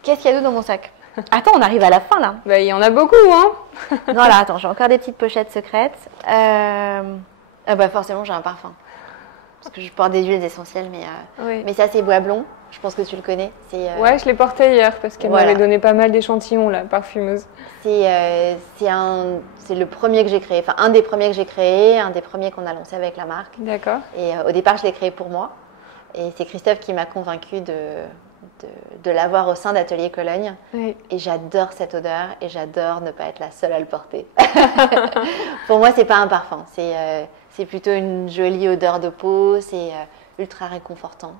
Qu'est-ce qu'il y a d'autre dans mon sac? Attends, on arrive à la fin là. Il y en a beaucoup, hein. Non, là, attends, j'ai encore des petites pochettes secrètes. Forcément, j'ai un parfum. Parce que je porte des huiles essentielles, mais ça, c'est Bois Blond. Je pense que tu le connais. Ouais, je l'ai porté hier parce qu'elle m'avait donné pas mal d'échantillons, la parfumeuse. C'est le premier que j'ai créé, enfin un des premiers que j'ai créé, un des premiers qu'on a lancé avec la marque. D'accord. Et au départ, je l'ai créé pour moi. Et c'est Christophe qui m'a convaincue de l'avoir au sein d'Atelier Cologne. Oui. Et j'adore cette odeur et j'adore ne pas être la seule à le porter. Pour moi, c'est pas un parfum, c'est plutôt une jolie odeur de peau, c'est ultra réconfortant.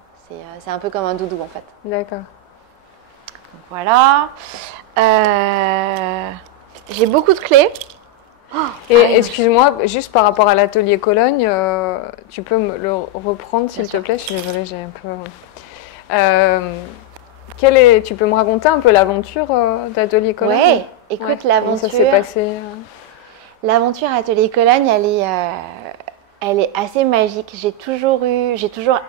C'est un peu comme un doudou en fait. D'accord. Voilà. J'ai beaucoup de clés. Excuse-moi, juste par rapport à l'Atelier Cologne, tu peux me le reprendre s'il te plaît? Je suis désolée, j'ai un peu... tu peux me raconter un peu l'aventure d'Atelier Cologne? Oui, écoute, l'aventure... Comment ça s'est passé? L'aventure Atelier Cologne, elle est assez magique. J'ai toujours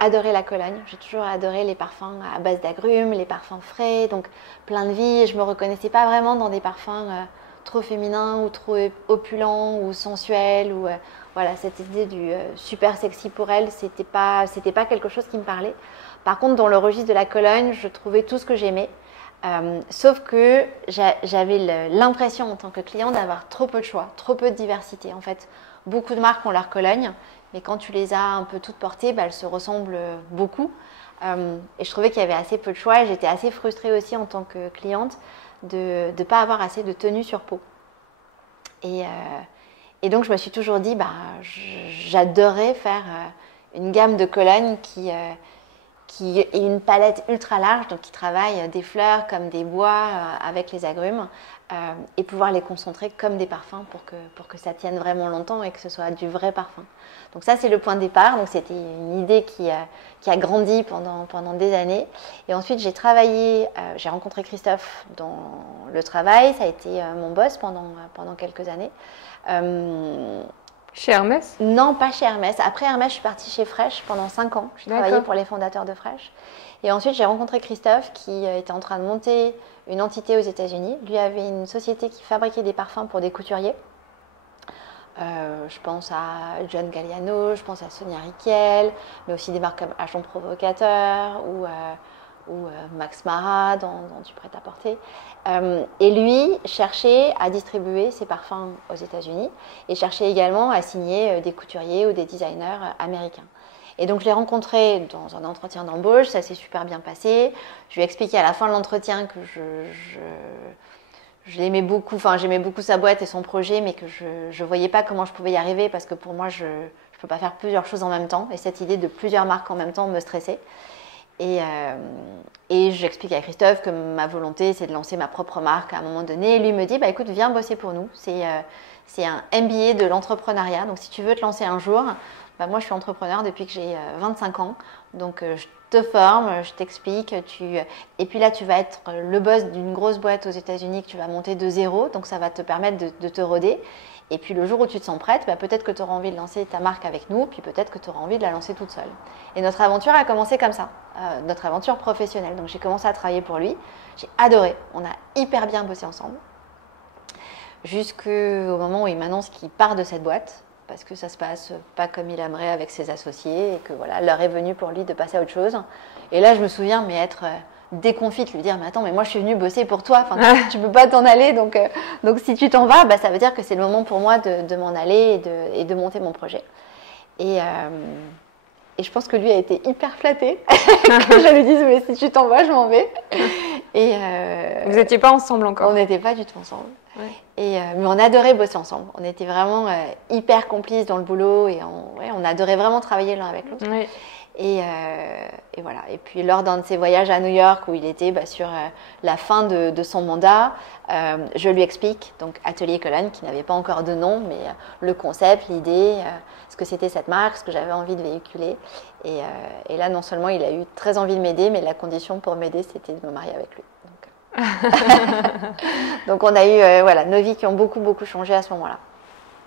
adoré la Cologne. J'ai toujours adoré les parfums à base d'agrumes, les parfums frais, donc plein de vie. Je me reconnaissais pas vraiment dans des parfums trop féminins ou trop opulents ou sensuels. Voilà, cette idée du super sexy pour elle, c'était pas quelque chose qui me parlait. Par contre, dans le registre de la Cologne, je trouvais tout ce que j'aimais. Sauf que j'avais l'impression en tant que cliente d'avoir trop peu de choix, trop peu de diversité. En fait, beaucoup de marques ont leur Cologne, mais quand tu les as un peu toutes portées, elles se ressemblent beaucoup. Et je trouvais qu'il y avait assez peu de choix et j'étais assez frustrée aussi en tant que cliente de ne pas avoir assez de tenue sur peau. Et donc, je me suis toujours dit, j'adorais faire une gamme de Cologne qui est une palette ultra large, donc qui travaille des fleurs comme des bois avec les agrumes et pouvoir les concentrer comme des parfums pour que ça tienne vraiment longtemps et que ce soit du vrai parfum. Donc ça, c'est le point de départ. Donc c'était une idée qui a grandi pendant des années. Et ensuite, j'ai rencontré Christophe dans le travail. Ça a été mon boss pendant quelques années. Chez Hermès? Non, pas chez Hermès. Après Hermès, je suis partie chez Fresh pendant 5 ans. J'ai travaillé pour les fondateurs de Fresh. Et ensuite, j'ai rencontré Christophe qui était en train de monter une entité aux États-Unis. Lui avait une société qui fabriquait des parfums pour des couturiers. Je pense à John Galliano, je pense à Sonia Rykiel, mais aussi des marques comme Agent Provocateur ou Max Mara dans du prêt-à-porter. Et lui cherchait à distribuer ses parfums aux États-Unis et cherchait également à signer des couturiers ou des designers américains. Et donc je l'ai rencontré dans un entretien d'embauche, ça s'est super bien passé. Je lui ai expliqué à la fin de l'entretien que je l'aimais beaucoup, j'aimais beaucoup sa boîte et son projet, mais que je ne voyais pas comment je pouvais y arriver parce que pour moi, je peux pas faire plusieurs choses en même temps. Et cette idée de plusieurs marques en même temps me stressait. Et j'explique à Christophe que ma volonté, c'est de lancer ma propre marque à un moment donné. Et lui me dit, bah, écoute, viens bosser pour nous. C'est un MBA de l'entrepreneuriat. Donc, si tu veux te lancer un jour, bah, moi, je suis entrepreneur depuis que j'ai 25 ans. Donc, je te forme, je t'explique. Et puis là, tu vas être le boss d'une grosse boîte aux États-Unis que tu vas monter de zéro. Donc, ça va te permettre de te roder. Et puis, le jour où tu te sens prête, bah, peut-être que tu auras envie de lancer ta marque avec nous. Puis, peut-être que tu auras envie de la lancer toute seule. Et notre aventure a commencé comme ça. Notre aventure professionnelle. Donc, j'ai commencé à travailler pour lui. J'ai adoré. On a hyper bien bossé ensemble. Jusqu'au moment où il m'annonce qu'il part de cette boîte. Parce que ça se passe pas comme il aimerait avec ses associés et que voilà, l'heure est venue pour lui de passer à autre chose. Et là, je me souviens, mais être déconfite, lui dire, mais attends, mais moi je suis venue bosser pour toi, enfin, tu peux pas t'en aller, donc si tu t'en vas, bah, ça veut dire que c'est le moment pour moi de m'en aller et de monter mon projet. Et je pense que lui a été hyper flatté que je lui dise, mais si tu t'en vas, je m'en vais. Et vous n'étiez pas ensemble encore? On n'était pas du tout ensemble. Ouais. Mais on adorait bosser ensemble. On était vraiment hyper complices dans le boulot et on adorait vraiment travailler l'un avec l'autre. Ouais. Et voilà. Et puis lors d'un de ses voyages à New York où il était sur la fin de son mandat, je lui explique, donc Atelier Colonne, qui n'avait pas encore de nom, mais le concept, l'idée, ce que c'était cette marque, ce que j'avais envie de véhiculer. Et là, non seulement il a eu très envie de m'aider, mais la condition pour m'aider, c'était de me marier avec lui. Donc on a eu nos vies qui ont beaucoup changé à ce moment-là.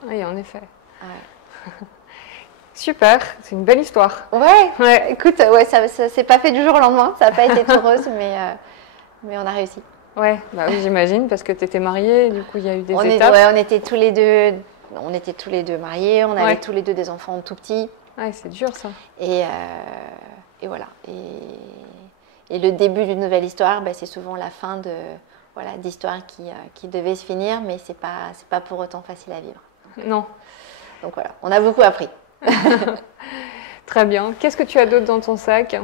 Oui, en effet. Ouais. Super, c'est une belle histoire. Ouais. Écoute, ça s'est pas fait du jour au lendemain, ça n'a pas été tout rose, mais on a réussi. Ouais, bah oui, j'imagine, parce que tu étais mariée, du coup il y a eu des étapes. On était tous les deux mariés, on avait tous les deux des enfants tout petits. Ouais, c'est dur ça. Et voilà. Et le début d'une nouvelle histoire, c'est souvent la fin d'histoire qui devait se finir, mais c'est pas pour autant facile à vivre. Non. Donc voilà, on a beaucoup appris. Très bien. Qu'est-ce que tu as d'autre dans ton sac?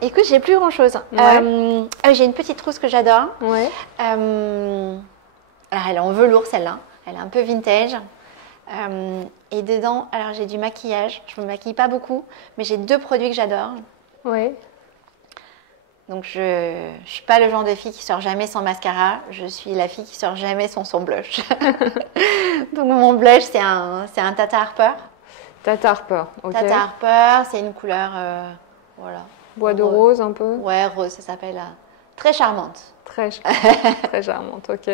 Écoute, j'ai plus grand-chose. Ouais. J'ai une petite trousse que j'adore. Ouais. Alors, elle est en velours, celle-là. Elle est un peu vintage. Et dedans, alors j'ai du maquillage. Je me maquille pas beaucoup, mais j'ai 2 produits que j'adore. Ouais. Donc, je suis pas le genre de fille qui sort jamais sans mascara. Je suis la fille qui sort jamais sans son blush. Donc, mon blush, c'est un Tata Harper. Tata Harper, ok. Tata Harper, c'est une couleur, Bois de rose un peu. Ouais, rose, ça s'appelle. Très charmante. Très charmante, ok.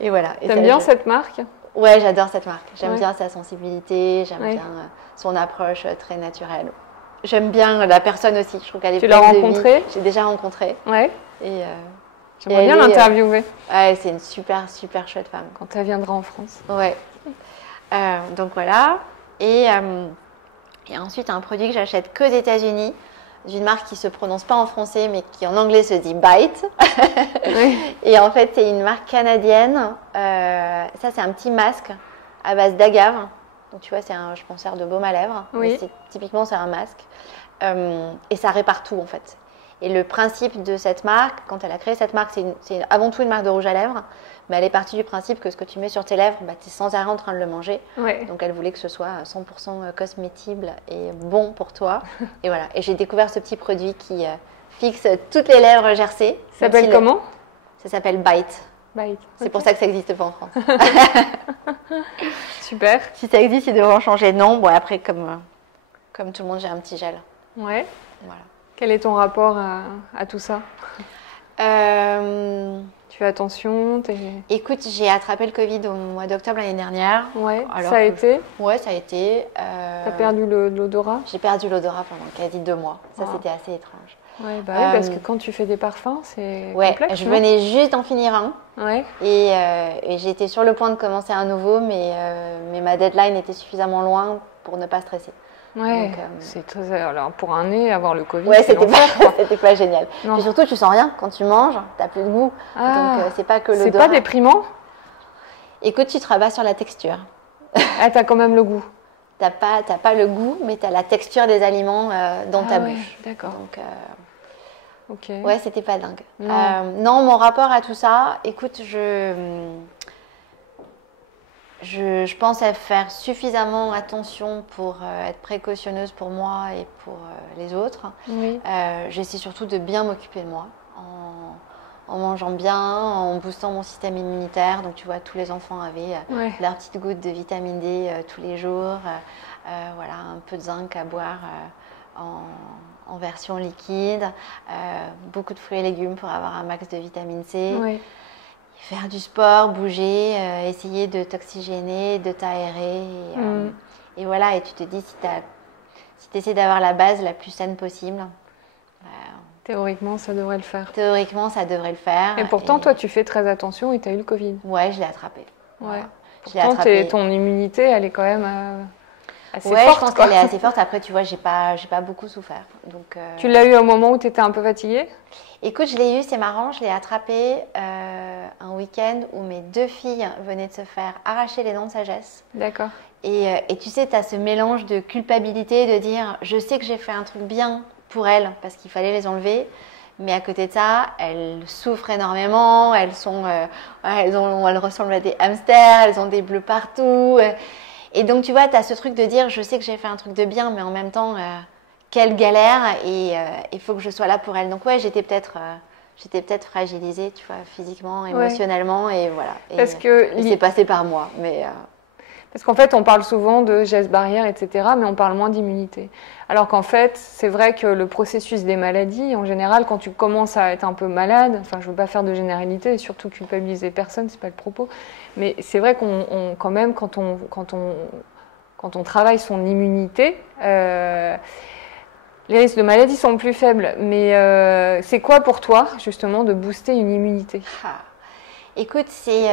Et voilà. T'aimes bien cette marque? Ouais, j'adore cette marque. J'aime bien sa sensibilité, j'aime bien son approche très naturelle. J'aime bien la personne aussi. Je trouve qu'elle est Tu l'as rencontrée? J'ai déjà rencontré. Ouais. Et j'aimerais bien l'interviewer. Ouais, c'est une super chouette femme. Quand elle viendra en France. Ouais. Donc voilà. Et ensuite, un produit que j'achète qu'aux États-Unis, d'une marque qui se prononce pas en français, mais qui en anglais se dit Bite. Oui. Et en fait, c'est une marque canadienne. Ça, c'est un petit masque à base d'agave. Donc tu vois, c'est un dispensaire de baume à lèvres. Oui. Typiquement, c'est un masque. Et ça répare tout, en fait. Et le principe de cette marque, quand elle a créé cette marque, c'est avant tout une marque de rouge à lèvres. Mais elle est partie du principe que ce que tu mets sur tes lèvres, tu es sans arrêt en train de le manger. Ouais. Donc elle voulait que ce soit 100% cosmétible et bon pour toi. Et voilà. Et j'ai découvert ce petit produit qui fixe toutes les lèvres gercées. Ça s'appelle comment? Ça s'appelle Bite. Bite. C'est pour ça que ça n'existe pas en France. Super. Si ça existe, il devrait en changer. Non, bon après, comme tout le monde, j'ai un petit gel. Ouais. Voilà. Quel est ton rapport à tout ça? Tu fais attention? Écoute, j'ai attrapé le Covid au mois d'octobre l'année dernière. Ouais, ça a été? Ouais, ça a été. T'as perdu l'odorat? J'ai perdu l'odorat pendant quasi 2 mois. Ça, c'était assez étrange. Ouais, oui, parce que quand tu fais des parfums, c'est complexe. Je venais juste d'en finir un. Ouais. Et j'étais sur le point de commencer un nouveau, mais ma deadline était suffisamment loin pour ne pas stresser. Ouais, c'est très. Alors pour un nez, avoir le Covid, c'était pas génial. Puis surtout, tu sens rien quand tu manges, t'as plus de goût. Donc c'est pas que l'odorat. C'est pas déprimant? Écoute, tu travailles sur la texture. Ah, t'as quand même le goût. T'as pas le goût, mais t'as la texture des aliments dans ta bouche. D'accord. Donc, ok. Ouais, c'était pas dingue. Non. Non, mon rapport à tout ça, écoute, Je pense à faire suffisamment attention pour être précautionneuse pour moi et pour les autres. Oui. J'essaie surtout de bien m'occuper de moi en mangeant bien, en boostant mon système immunitaire. Donc tu vois, tous les enfants avaient leur petite goutte de vitamine D tous les jours. Voilà, un peu de zinc à boire en version liquide. Beaucoup de fruits et légumes pour avoir un max de vitamine C. Oui. Faire du sport, bouger, essayer de t'oxygéner, de t'aérer. Et voilà, et tu te dis, si tu essaies d'avoir la base la plus saine possible, théoriquement, ça devrait le faire. Théoriquement, ça devrait le faire. Et pourtant, toi, tu fais très attention et tu as eu le Covid. Ouais, je l'ai attrapé. Ouais. Pourtant, ton immunité, elle est quand même assez forte. Ouais, je pense qu'elle est assez forte. Après, tu vois, j'ai pas beaucoup souffert. Donc, Tu l'as eu au moment où tu étais un peu fatiguée? Écoute, je l'ai eu, c'est marrant, je l'ai attrapé un week-end où mes 2 filles venaient de se faire arracher les dents de sagesse. D'accord. Et tu sais, tu as ce mélange de culpabilité, de dire, je sais que j'ai fait un truc bien pour elles, parce qu'il fallait les enlever. Mais à côté de ça, elles souffrent énormément, elles ressemblent à des hamsters, elles ont des bleus partout. Et donc, tu vois, tu as ce truc de dire, je sais que j'ai fait un truc de bien, mais en même temps, quelle galère, et il faut que je sois là pour elles. Donc, ouais, j'étais peut-être fragilisée, tu vois, physiquement, émotionnellement, et voilà. Parce que il s'est passé par moi, mais... Parce qu'en fait, on parle souvent de gestes barrières, etc., mais on parle moins d'immunité. Alors qu'en fait, c'est vrai que le processus des maladies, en général, quand tu commences à être un peu malade, enfin, je ne veux pas faire de généralité, et surtout culpabiliser personne, c'est pas le propos, mais c'est vrai quand même, quand on travaille son immunité, les risques de maladie sont plus faibles. Mais c'est quoi pour toi, justement, de booster une immunité? Écoute, c'est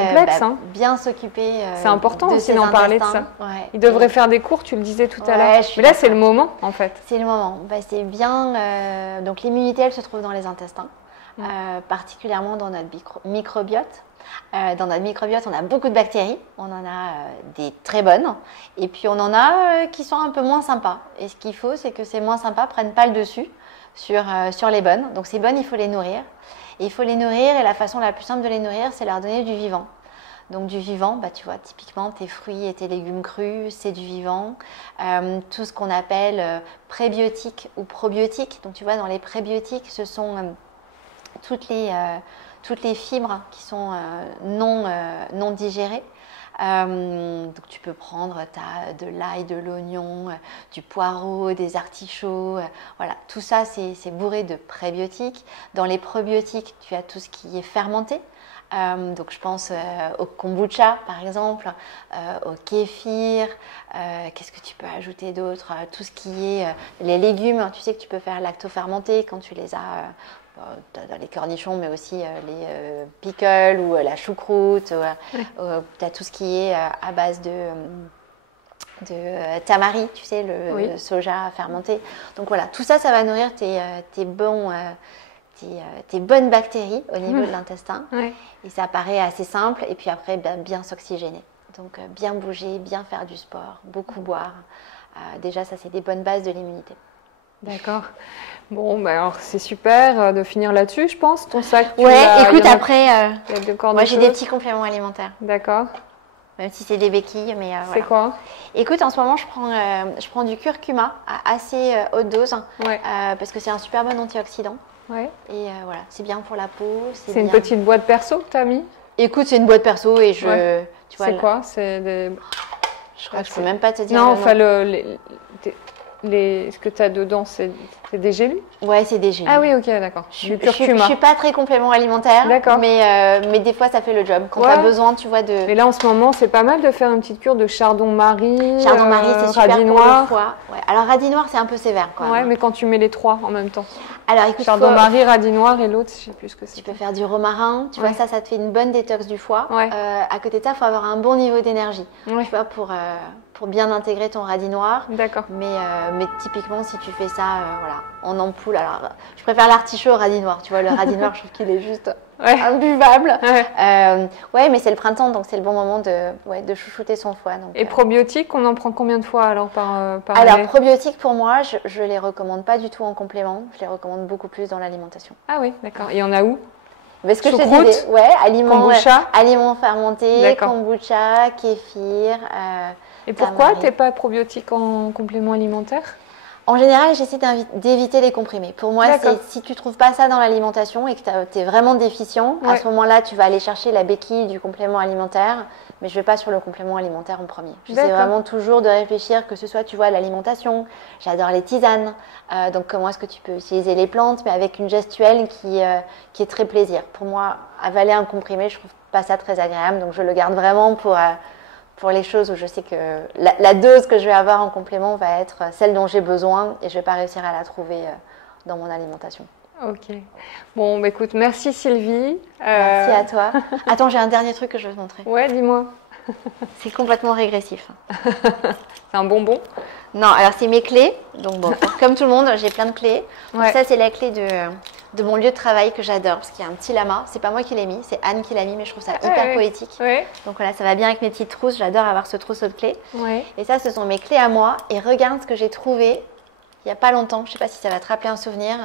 bien s'occuper. C'est important aussi d'en parler de ça. Ouais. Ils devraient faire des cours, tu le disais tout à l'heure. Mais là, c'est le moment, en fait. C'est le moment. C'est bien. Donc, l'immunité, elle se trouve dans les intestins, particulièrement dans notre microbiote. Dans notre microbiote, on a beaucoup de bactéries. On en a des très bonnes. Et puis, on en a qui sont un peu moins sympas. Et ce qu'il faut, c'est que ces moins sympas ne prennent pas le dessus sur les bonnes. Donc, ces bonnes, il faut les nourrir. Et il faut les nourrir, et la façon la plus simple de les nourrir, c'est leur donner du vivant. Donc du vivant, tu vois, typiquement tes fruits et tes légumes crus, c'est du vivant. Tout ce qu'on appelle prébiotiques ou probiotiques. Donc tu vois, dans les prébiotiques, ce sont toutes les fibres qui sont non digérées. Donc tu peux prendre de l'ail, de l'oignon, du poireau, des artichauts, voilà, tout ça c'est bourré de prébiotiques. Dans les probiotiques, tu as tout ce qui est fermenté. Donc je pense au kombucha par exemple, au kéfir, qu'est-ce que tu peux ajouter d'autre, tout ce qui est les légumes, tu sais que tu peux faire lacto-fermenté quand tu les as dans les cornichons, mais aussi les pickles ou la choucroute. Tu as tout ce qui est à base de tamari, tu sais, le soja fermenté. Donc voilà, tout ça, ça va nourrir tes bonnes bactéries au niveau de l'intestin. Et ça paraît assez simple. Et puis après, bien s'oxygéner. Donc bien bouger, bien faire du sport, beaucoup boire. Déjà, ça, c'est des bonnes bases de l'immunité. D'accord. Bon, alors c'est super de finir là-dessus, je pense. Ton sac. Écoute, après, moi j'ai des petits compléments alimentaires. D'accord. Même si c'est des béquilles, mais c'est quoi? Écoute, en ce moment, je prends du curcuma à assez haute dose, parce que c'est un super bon antioxydant. Et voilà, c'est bien pour la peau. C'est une petite boîte perso que tu as mis? Écoute, c'est une boîte perso et tu vois. C'est quoi? C'est des... Je crois que je peux même pas te dire. Non, enfin ce que tu as dedans, c'est des gélules? Ouais, c'est des gélules. Ah oui, ok, d'accord. Je suis pas très complément alimentaire, mais des fois ça fait le job. Quand tu as besoin, tu vois, de... Mais là, en ce moment, c'est pas mal de faire une petite cure de chardon-marie. Chardon-marie, c'est super radis pour noir. le foie. Alors, radis noir, c'est un peu sévère, quoi. Ouais, mais quand tu mets les trois en même temps. Alors, écoute, chardon-marie, radis noir et l'autre, je sais plus ce que c'est. Tu peux faire du romarin, tu vois, ça te fait une bonne détox du foie. À côté de ça, il faut avoir un bon niveau d'énergie, tu vois, pour bien intégrer ton radis noir. D'accord. Mais typiquement, si tu fais ça, en ampoule, alors je préfère l'artichaut au radis noir, tu vois, le radis noir, je trouve qu'il est juste imbuvable. Mais c'est le printemps, donc c'est le bon moment de chouchouter son foie. Donc, et probiotiques, on en prend combien de fois alors par année? Alors, probiotiques, pour moi, je les recommande pas du tout en complément, je les recommande beaucoup plus dans l'alimentation. Ah oui, d'accord. Et il y en a où? Mais ce que je te Choucroute, disais, aliments fermentés, D'accord. kombucha, kéfir. Et pourquoi tamari. tu n'es pas probiotique en complément alimentaire? En général, j'essaie d'éviter les comprimés. Pour moi, D'accord. si tu ne trouves pas ça dans l'alimentation et que tu es vraiment déficient, à Ouais. ce moment-là, tu vas aller chercher la béquille du complément alimentaire. Mais je ne vais pas sur le complément alimentaire en premier. J'essaie D'accord. vraiment toujours de réfléchir, que ce soit, tu vois, l'alimentation. J'adore les tisanes. Donc, comment est-ce que tu peux utiliser les plantes, mais avec une gestuelle qui est très plaisir. Pour moi, avaler un comprimé, je trouve pas ça très agréable. Donc, je le garde vraiment pour les choses où je sais que la dose que je vais avoir en complément va être celle dont j'ai besoin et je ne vais pas réussir à la trouver dans mon alimentation. Ok. Bon, bah, écoute, merci Sylvie. Merci à toi. Attends, j'ai un dernier truc que je veux te montrer. Ouais, dis-moi. C'est complètement régressif. C'est un bonbon? Non, alors c'est mes clés. Donc bon, comme tout le monde, j'ai plein de clés. Donc Ouais. ça, c'est la clé de mon lieu de travail que j'adore parce qu'il y a un petit lama. C'est pas moi qui l'ai mis, c'est Anne qui l'a mis, mais je trouve ça hyper Ouais. poétique. Ouais. Donc voilà, ça va bien avec mes petites trousses. J'adore avoir ce trousseau de clés. Ouais. Et ça, ce sont mes clés à moi. Et regarde ce que j'ai trouvé il n'y a pas longtemps. Je ne sais pas si ça va te rappeler un souvenir.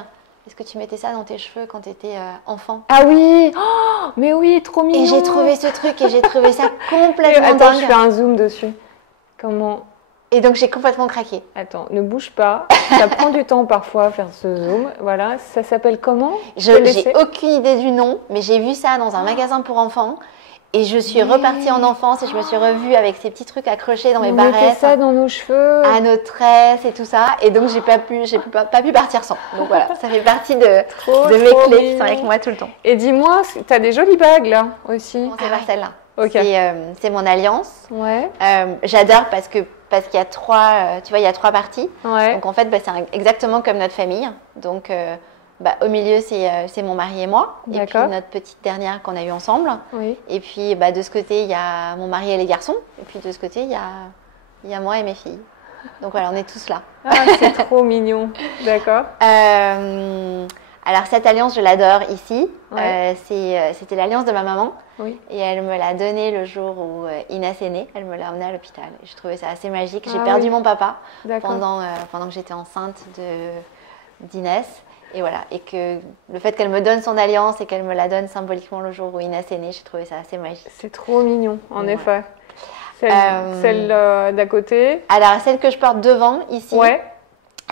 Est-ce que tu mettais ça dans tes cheveux quand tu étais enfant? Ah oui! Oh, mais oui, trop mignon! Et j'ai trouvé ce truc et j'ai trouvé ça complètement Attends, dingue. je fais un zoom dessus. Comment? Et donc j'ai complètement craqué. Attends, ne bouge pas. Ça prend du temps parfois à faire ce zoom. Voilà, ça s'appelle comment? Je n'ai aucune idée du nom, mais j'ai vu ça dans un magasin pour enfants. Et je suis repartie en enfance et je me suis revue avec ces petits trucs accrochés dans mes On mettait barrettes, ça dans nos cheveux. à nos tresses et tout ça. Et donc j'ai pas pu partir sans. Donc voilà, ça fait partie de mes clés qui sont avec moi tout le temps. Et dis-moi, tu as des jolies bagues là aussi. Bon, c'est pas celle-là. Ok. C'est mon alliance. Ouais. J'adore parce qu'il y a trois, tu vois, il y a trois parties. Ouais. Donc en fait, c'est exactement comme notre famille. Donc au milieu, c'est mon mari et moi. Et puis D'accord. notre petite dernière qu'on a eue ensemble. Oui. Et puis de ce côté, il y a mon mari et les garçons. Et puis de ce côté, il y a moi et mes filles. Donc voilà, on est tous là. Ah, c'est trop mignon. D'accord. Alors cette alliance, je l'adore ici. Ouais. C'était l'alliance de ma maman. Oui. Et elle me l'a donnée le jour où Inès est née. Elle me l'a emmenée à l'hôpital. Et je trouvais ça assez magique. J'ai Ah perdu oui. mon papa D'accord. pendant que j'étais enceinte d'Inès. Et voilà. Et que le fait qu'elle me donne son alliance et qu'elle me la donne symboliquement le jour où Inès est née, j'ai trouvé ça assez magique. C'est trop mignon, en Ouais. effet. Celle d'à côté. Alors celle que je porte devant ici, Ouais.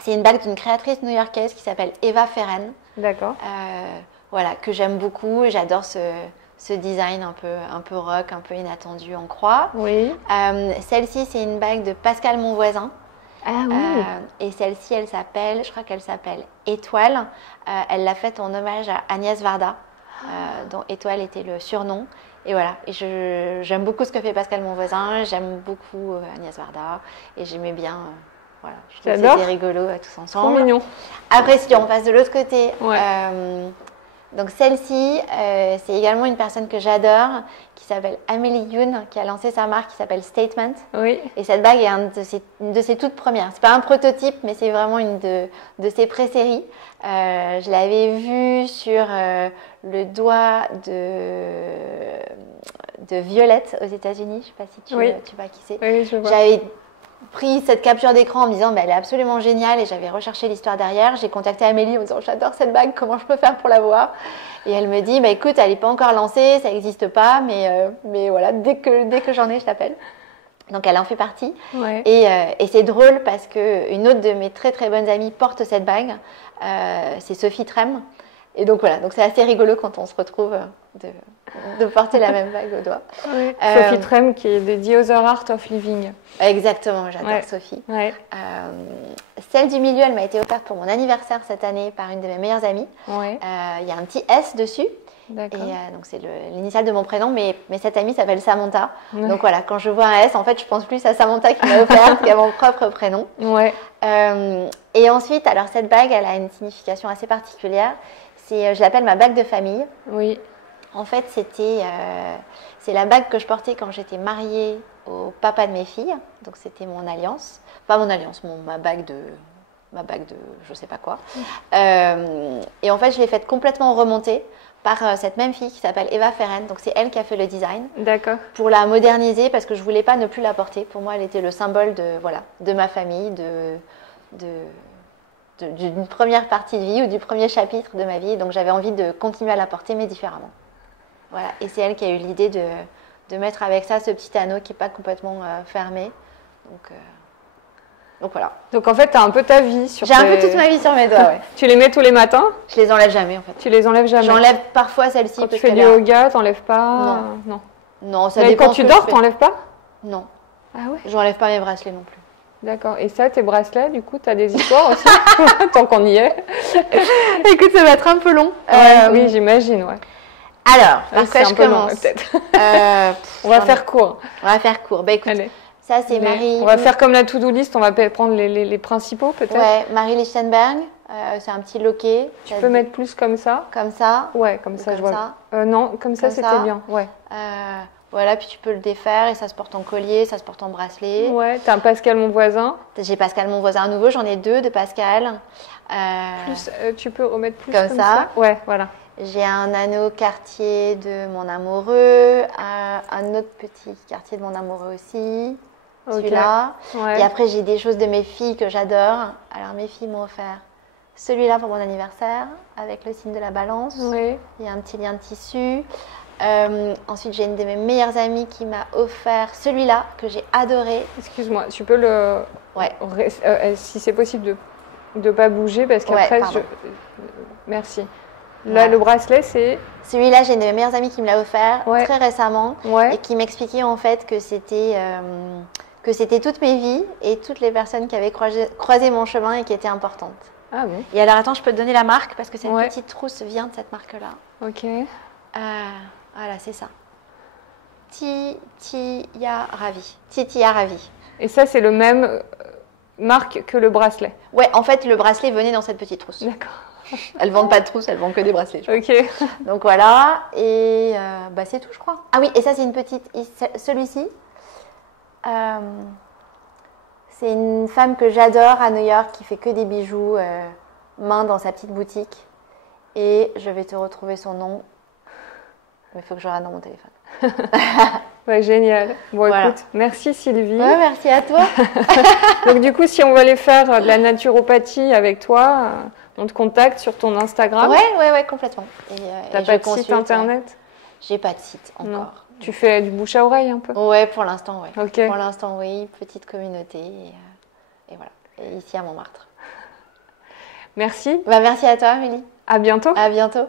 c'est une bague d'une créatrice new-yorkaise qui s'appelle Eva Ferren. D'accord. Voilà, que j'aime beaucoup. J'adore ce design un peu rock, un peu inattendu en croix. Oui. Celle-ci, c'est une bague de Pascal Monvoisin. Ah oui. Et celle-ci, je crois qu'elle s'appelle Étoile. Elle l'a faite en hommage à Agnès Varda, dont Étoile était le surnom. Et voilà, et j'aime beaucoup ce que fait Pascal Monvoisin, j'aime beaucoup Agnès Varda, et j'aimais bien, voilà, je trouvais que J'adore. c'était rigolo tous Trop ensemble. mignon. Après, si on passe de l'autre côté, Ouais. donc celle-ci, c'est également une personne que j'adore, qui s'appelle Amélie Youn, qui a lancé sa marque qui s'appelle Statement. Oui. Et cette bague est une de ses toutes premières. C'est pas un prototype, mais c'est vraiment une de ses pré-séries. Je l'avais vue sur le doigt de Violette aux États-Unis. Je sais pas si tu vois qui c'est. Oui, je vois. J'avais pris cette capture d'écran en me disant elle est absolument géniale et j'avais recherché l'histoire derrière. J'ai contacté Amélie en me disant j'adore cette bague, comment je peux faire pour la voir? Et elle me dit écoute, elle n'est pas encore lancée, ça n'existe pas, mais voilà, dès que j'en ai, je t'appelle. Donc elle en fait partie. Ouais. Et c'est drôle parce qu'une autre de mes très très bonnes amies porte cette bague, c'est Sophie Trem. Et donc voilà, donc c'est assez rigolo quand on se retrouve de porter la même bague au doigt. Oui. Sophie Trem qui est de The Other Art of Living. Exactement, j'adore Ouais. Sophie. Ouais. Celle du milieu, elle m'a été offerte pour mon anniversaire cette année par une de mes meilleures amies. Ouais. Il y a un petit S dessus. D'accord. Et donc c'est l'initiale de mon prénom, mais cette amie s'appelle Samantha. Ouais. Donc voilà, quand je vois un S, en fait, je pense plus à Samantha qui m'a offert qu'à mon propre prénom. Ouais. Et ensuite, alors cette bague, elle a une signification assez particulière. Je l'appelle ma bague de famille. Oui. En fait, c'est la bague que je portais quand j'étais mariée au papa de mes filles. Donc c'était mon alliance, pas mon alliance, ma bague de je sais pas quoi. Et en fait, je l'ai faite complètement remonter par cette même fille qui s'appelle Eva Ferren. Donc c'est elle qui a fait le design. D'accord. Pour la moderniser parce que je voulais pas ne plus la porter. Pour moi, elle était le symbole de ma famille, d'une première partie de vie ou du premier chapitre de ma vie. Donc j'avais envie de continuer à la porter, mais différemment. Voilà. Et c'est elle qui a eu l'idée de mettre avec ça ce petit anneau qui n'est pas complètement fermé. Donc voilà. Donc en fait, tu as un peu ta vie sur J'ai un peu toute ma vie sur mes doigts, ouais. Tu les mets tous les matins? Je les enlève jamais en fait. Tu les enlèves jamais? J'enlève parfois celle-ci. Quand tu fais du yoga, t'enlèves pas? Non. Non, ça mais dépend. Quand tu dors, t'enlèves pas? Non. Ah ouais? J'enlève pas mes bracelets non plus. D'accord. Et ça, tes bracelets, du coup, tu as des histoires aussi? Tant qu'on y est. Écoute, ça va être un peu long. Oui, j'imagine, ouais. Alors, par quoi je commence? On va faire court. On va faire court. Bah écoute, allez. Ça c'est Marie. On va faire comme la to-do list, on va prendre les principaux peut-être. Ouais, Marie Lichtenberg, c'est un petit loquet. Tu peux mettre plus comme ça? Comme ça? Ouais, comme ça, je vois. Non, comme ça c'était bien, ouais. Voilà, puis tu peux le défaire et ça se porte en collier, ça se porte en bracelet. Ouais, t'as un Pascal mon voisin. J'ai Pascal mon voisin à nouveau, j'en ai 2 de Pascal. Plus, tu peux remettre plus comme ça. Ouais, voilà. J'ai un anneau quartier de mon amoureux, un autre petit quartier de mon amoureux aussi, celui-là. Ouais. Et après, j'ai des choses de mes filles que j'adore. Alors, mes filles m'ont offert celui-là pour mon anniversaire, avec le signe de la balance. Oui. Il y a un petit lien de tissu. Ensuite, j'ai une de mes meilleures amies qui m'a offert celui-là, que j'ai adoré. Excuse-moi, tu peux le... Ouais. Si c'est possible de ne pas bouger, parce qu'après, merci. Là, le bracelet, c'est... Celui-là, j'ai une de mes meilleures amies qui me l'a offert très récemment et qui m'expliquait en fait que c'était toutes mes vies et toutes les personnes qui avaient croisé mon chemin et qui étaient importantes. Ah bon? Et alors, attends, je peux te donner la marque parce que cette petite trousse vient de cette marque-là. Ok. Voilà, c'est ça. Titia Ravi. Titia Ravi. Et ça, c'est le même marque que le bracelet? Ouais, en fait, le bracelet venait dans cette petite trousse. D'accord. Elles vendent pas de trousse, elles vendent que des bracelets. Ok. Donc voilà, et c'est tout, je crois. Ah oui, et ça c'est une petite. Celui-ci, c'est une femme que j'adore à New York qui fait que des bijoux main dans sa petite boutique. Et je vais te retrouver son nom, mais il faut que je regarde dans mon téléphone. Ouais, génial. Bon, écoute, merci Sylvie. Ouais, merci à toi. Donc du coup, si on veut aller faire de la naturopathie avec toi, on te contacte sur ton Instagram? Ouais, complètement. T'as pas de site internet? J'ai pas de site encore. Non. Tu fais du bouche à oreille un peu? Ouais, pour l'instant, ouais. Ok. Pour l'instant, oui. Petite communauté. Et voilà. Et ici à Montmartre. Merci. Merci à toi, Amélie. À bientôt. À bientôt.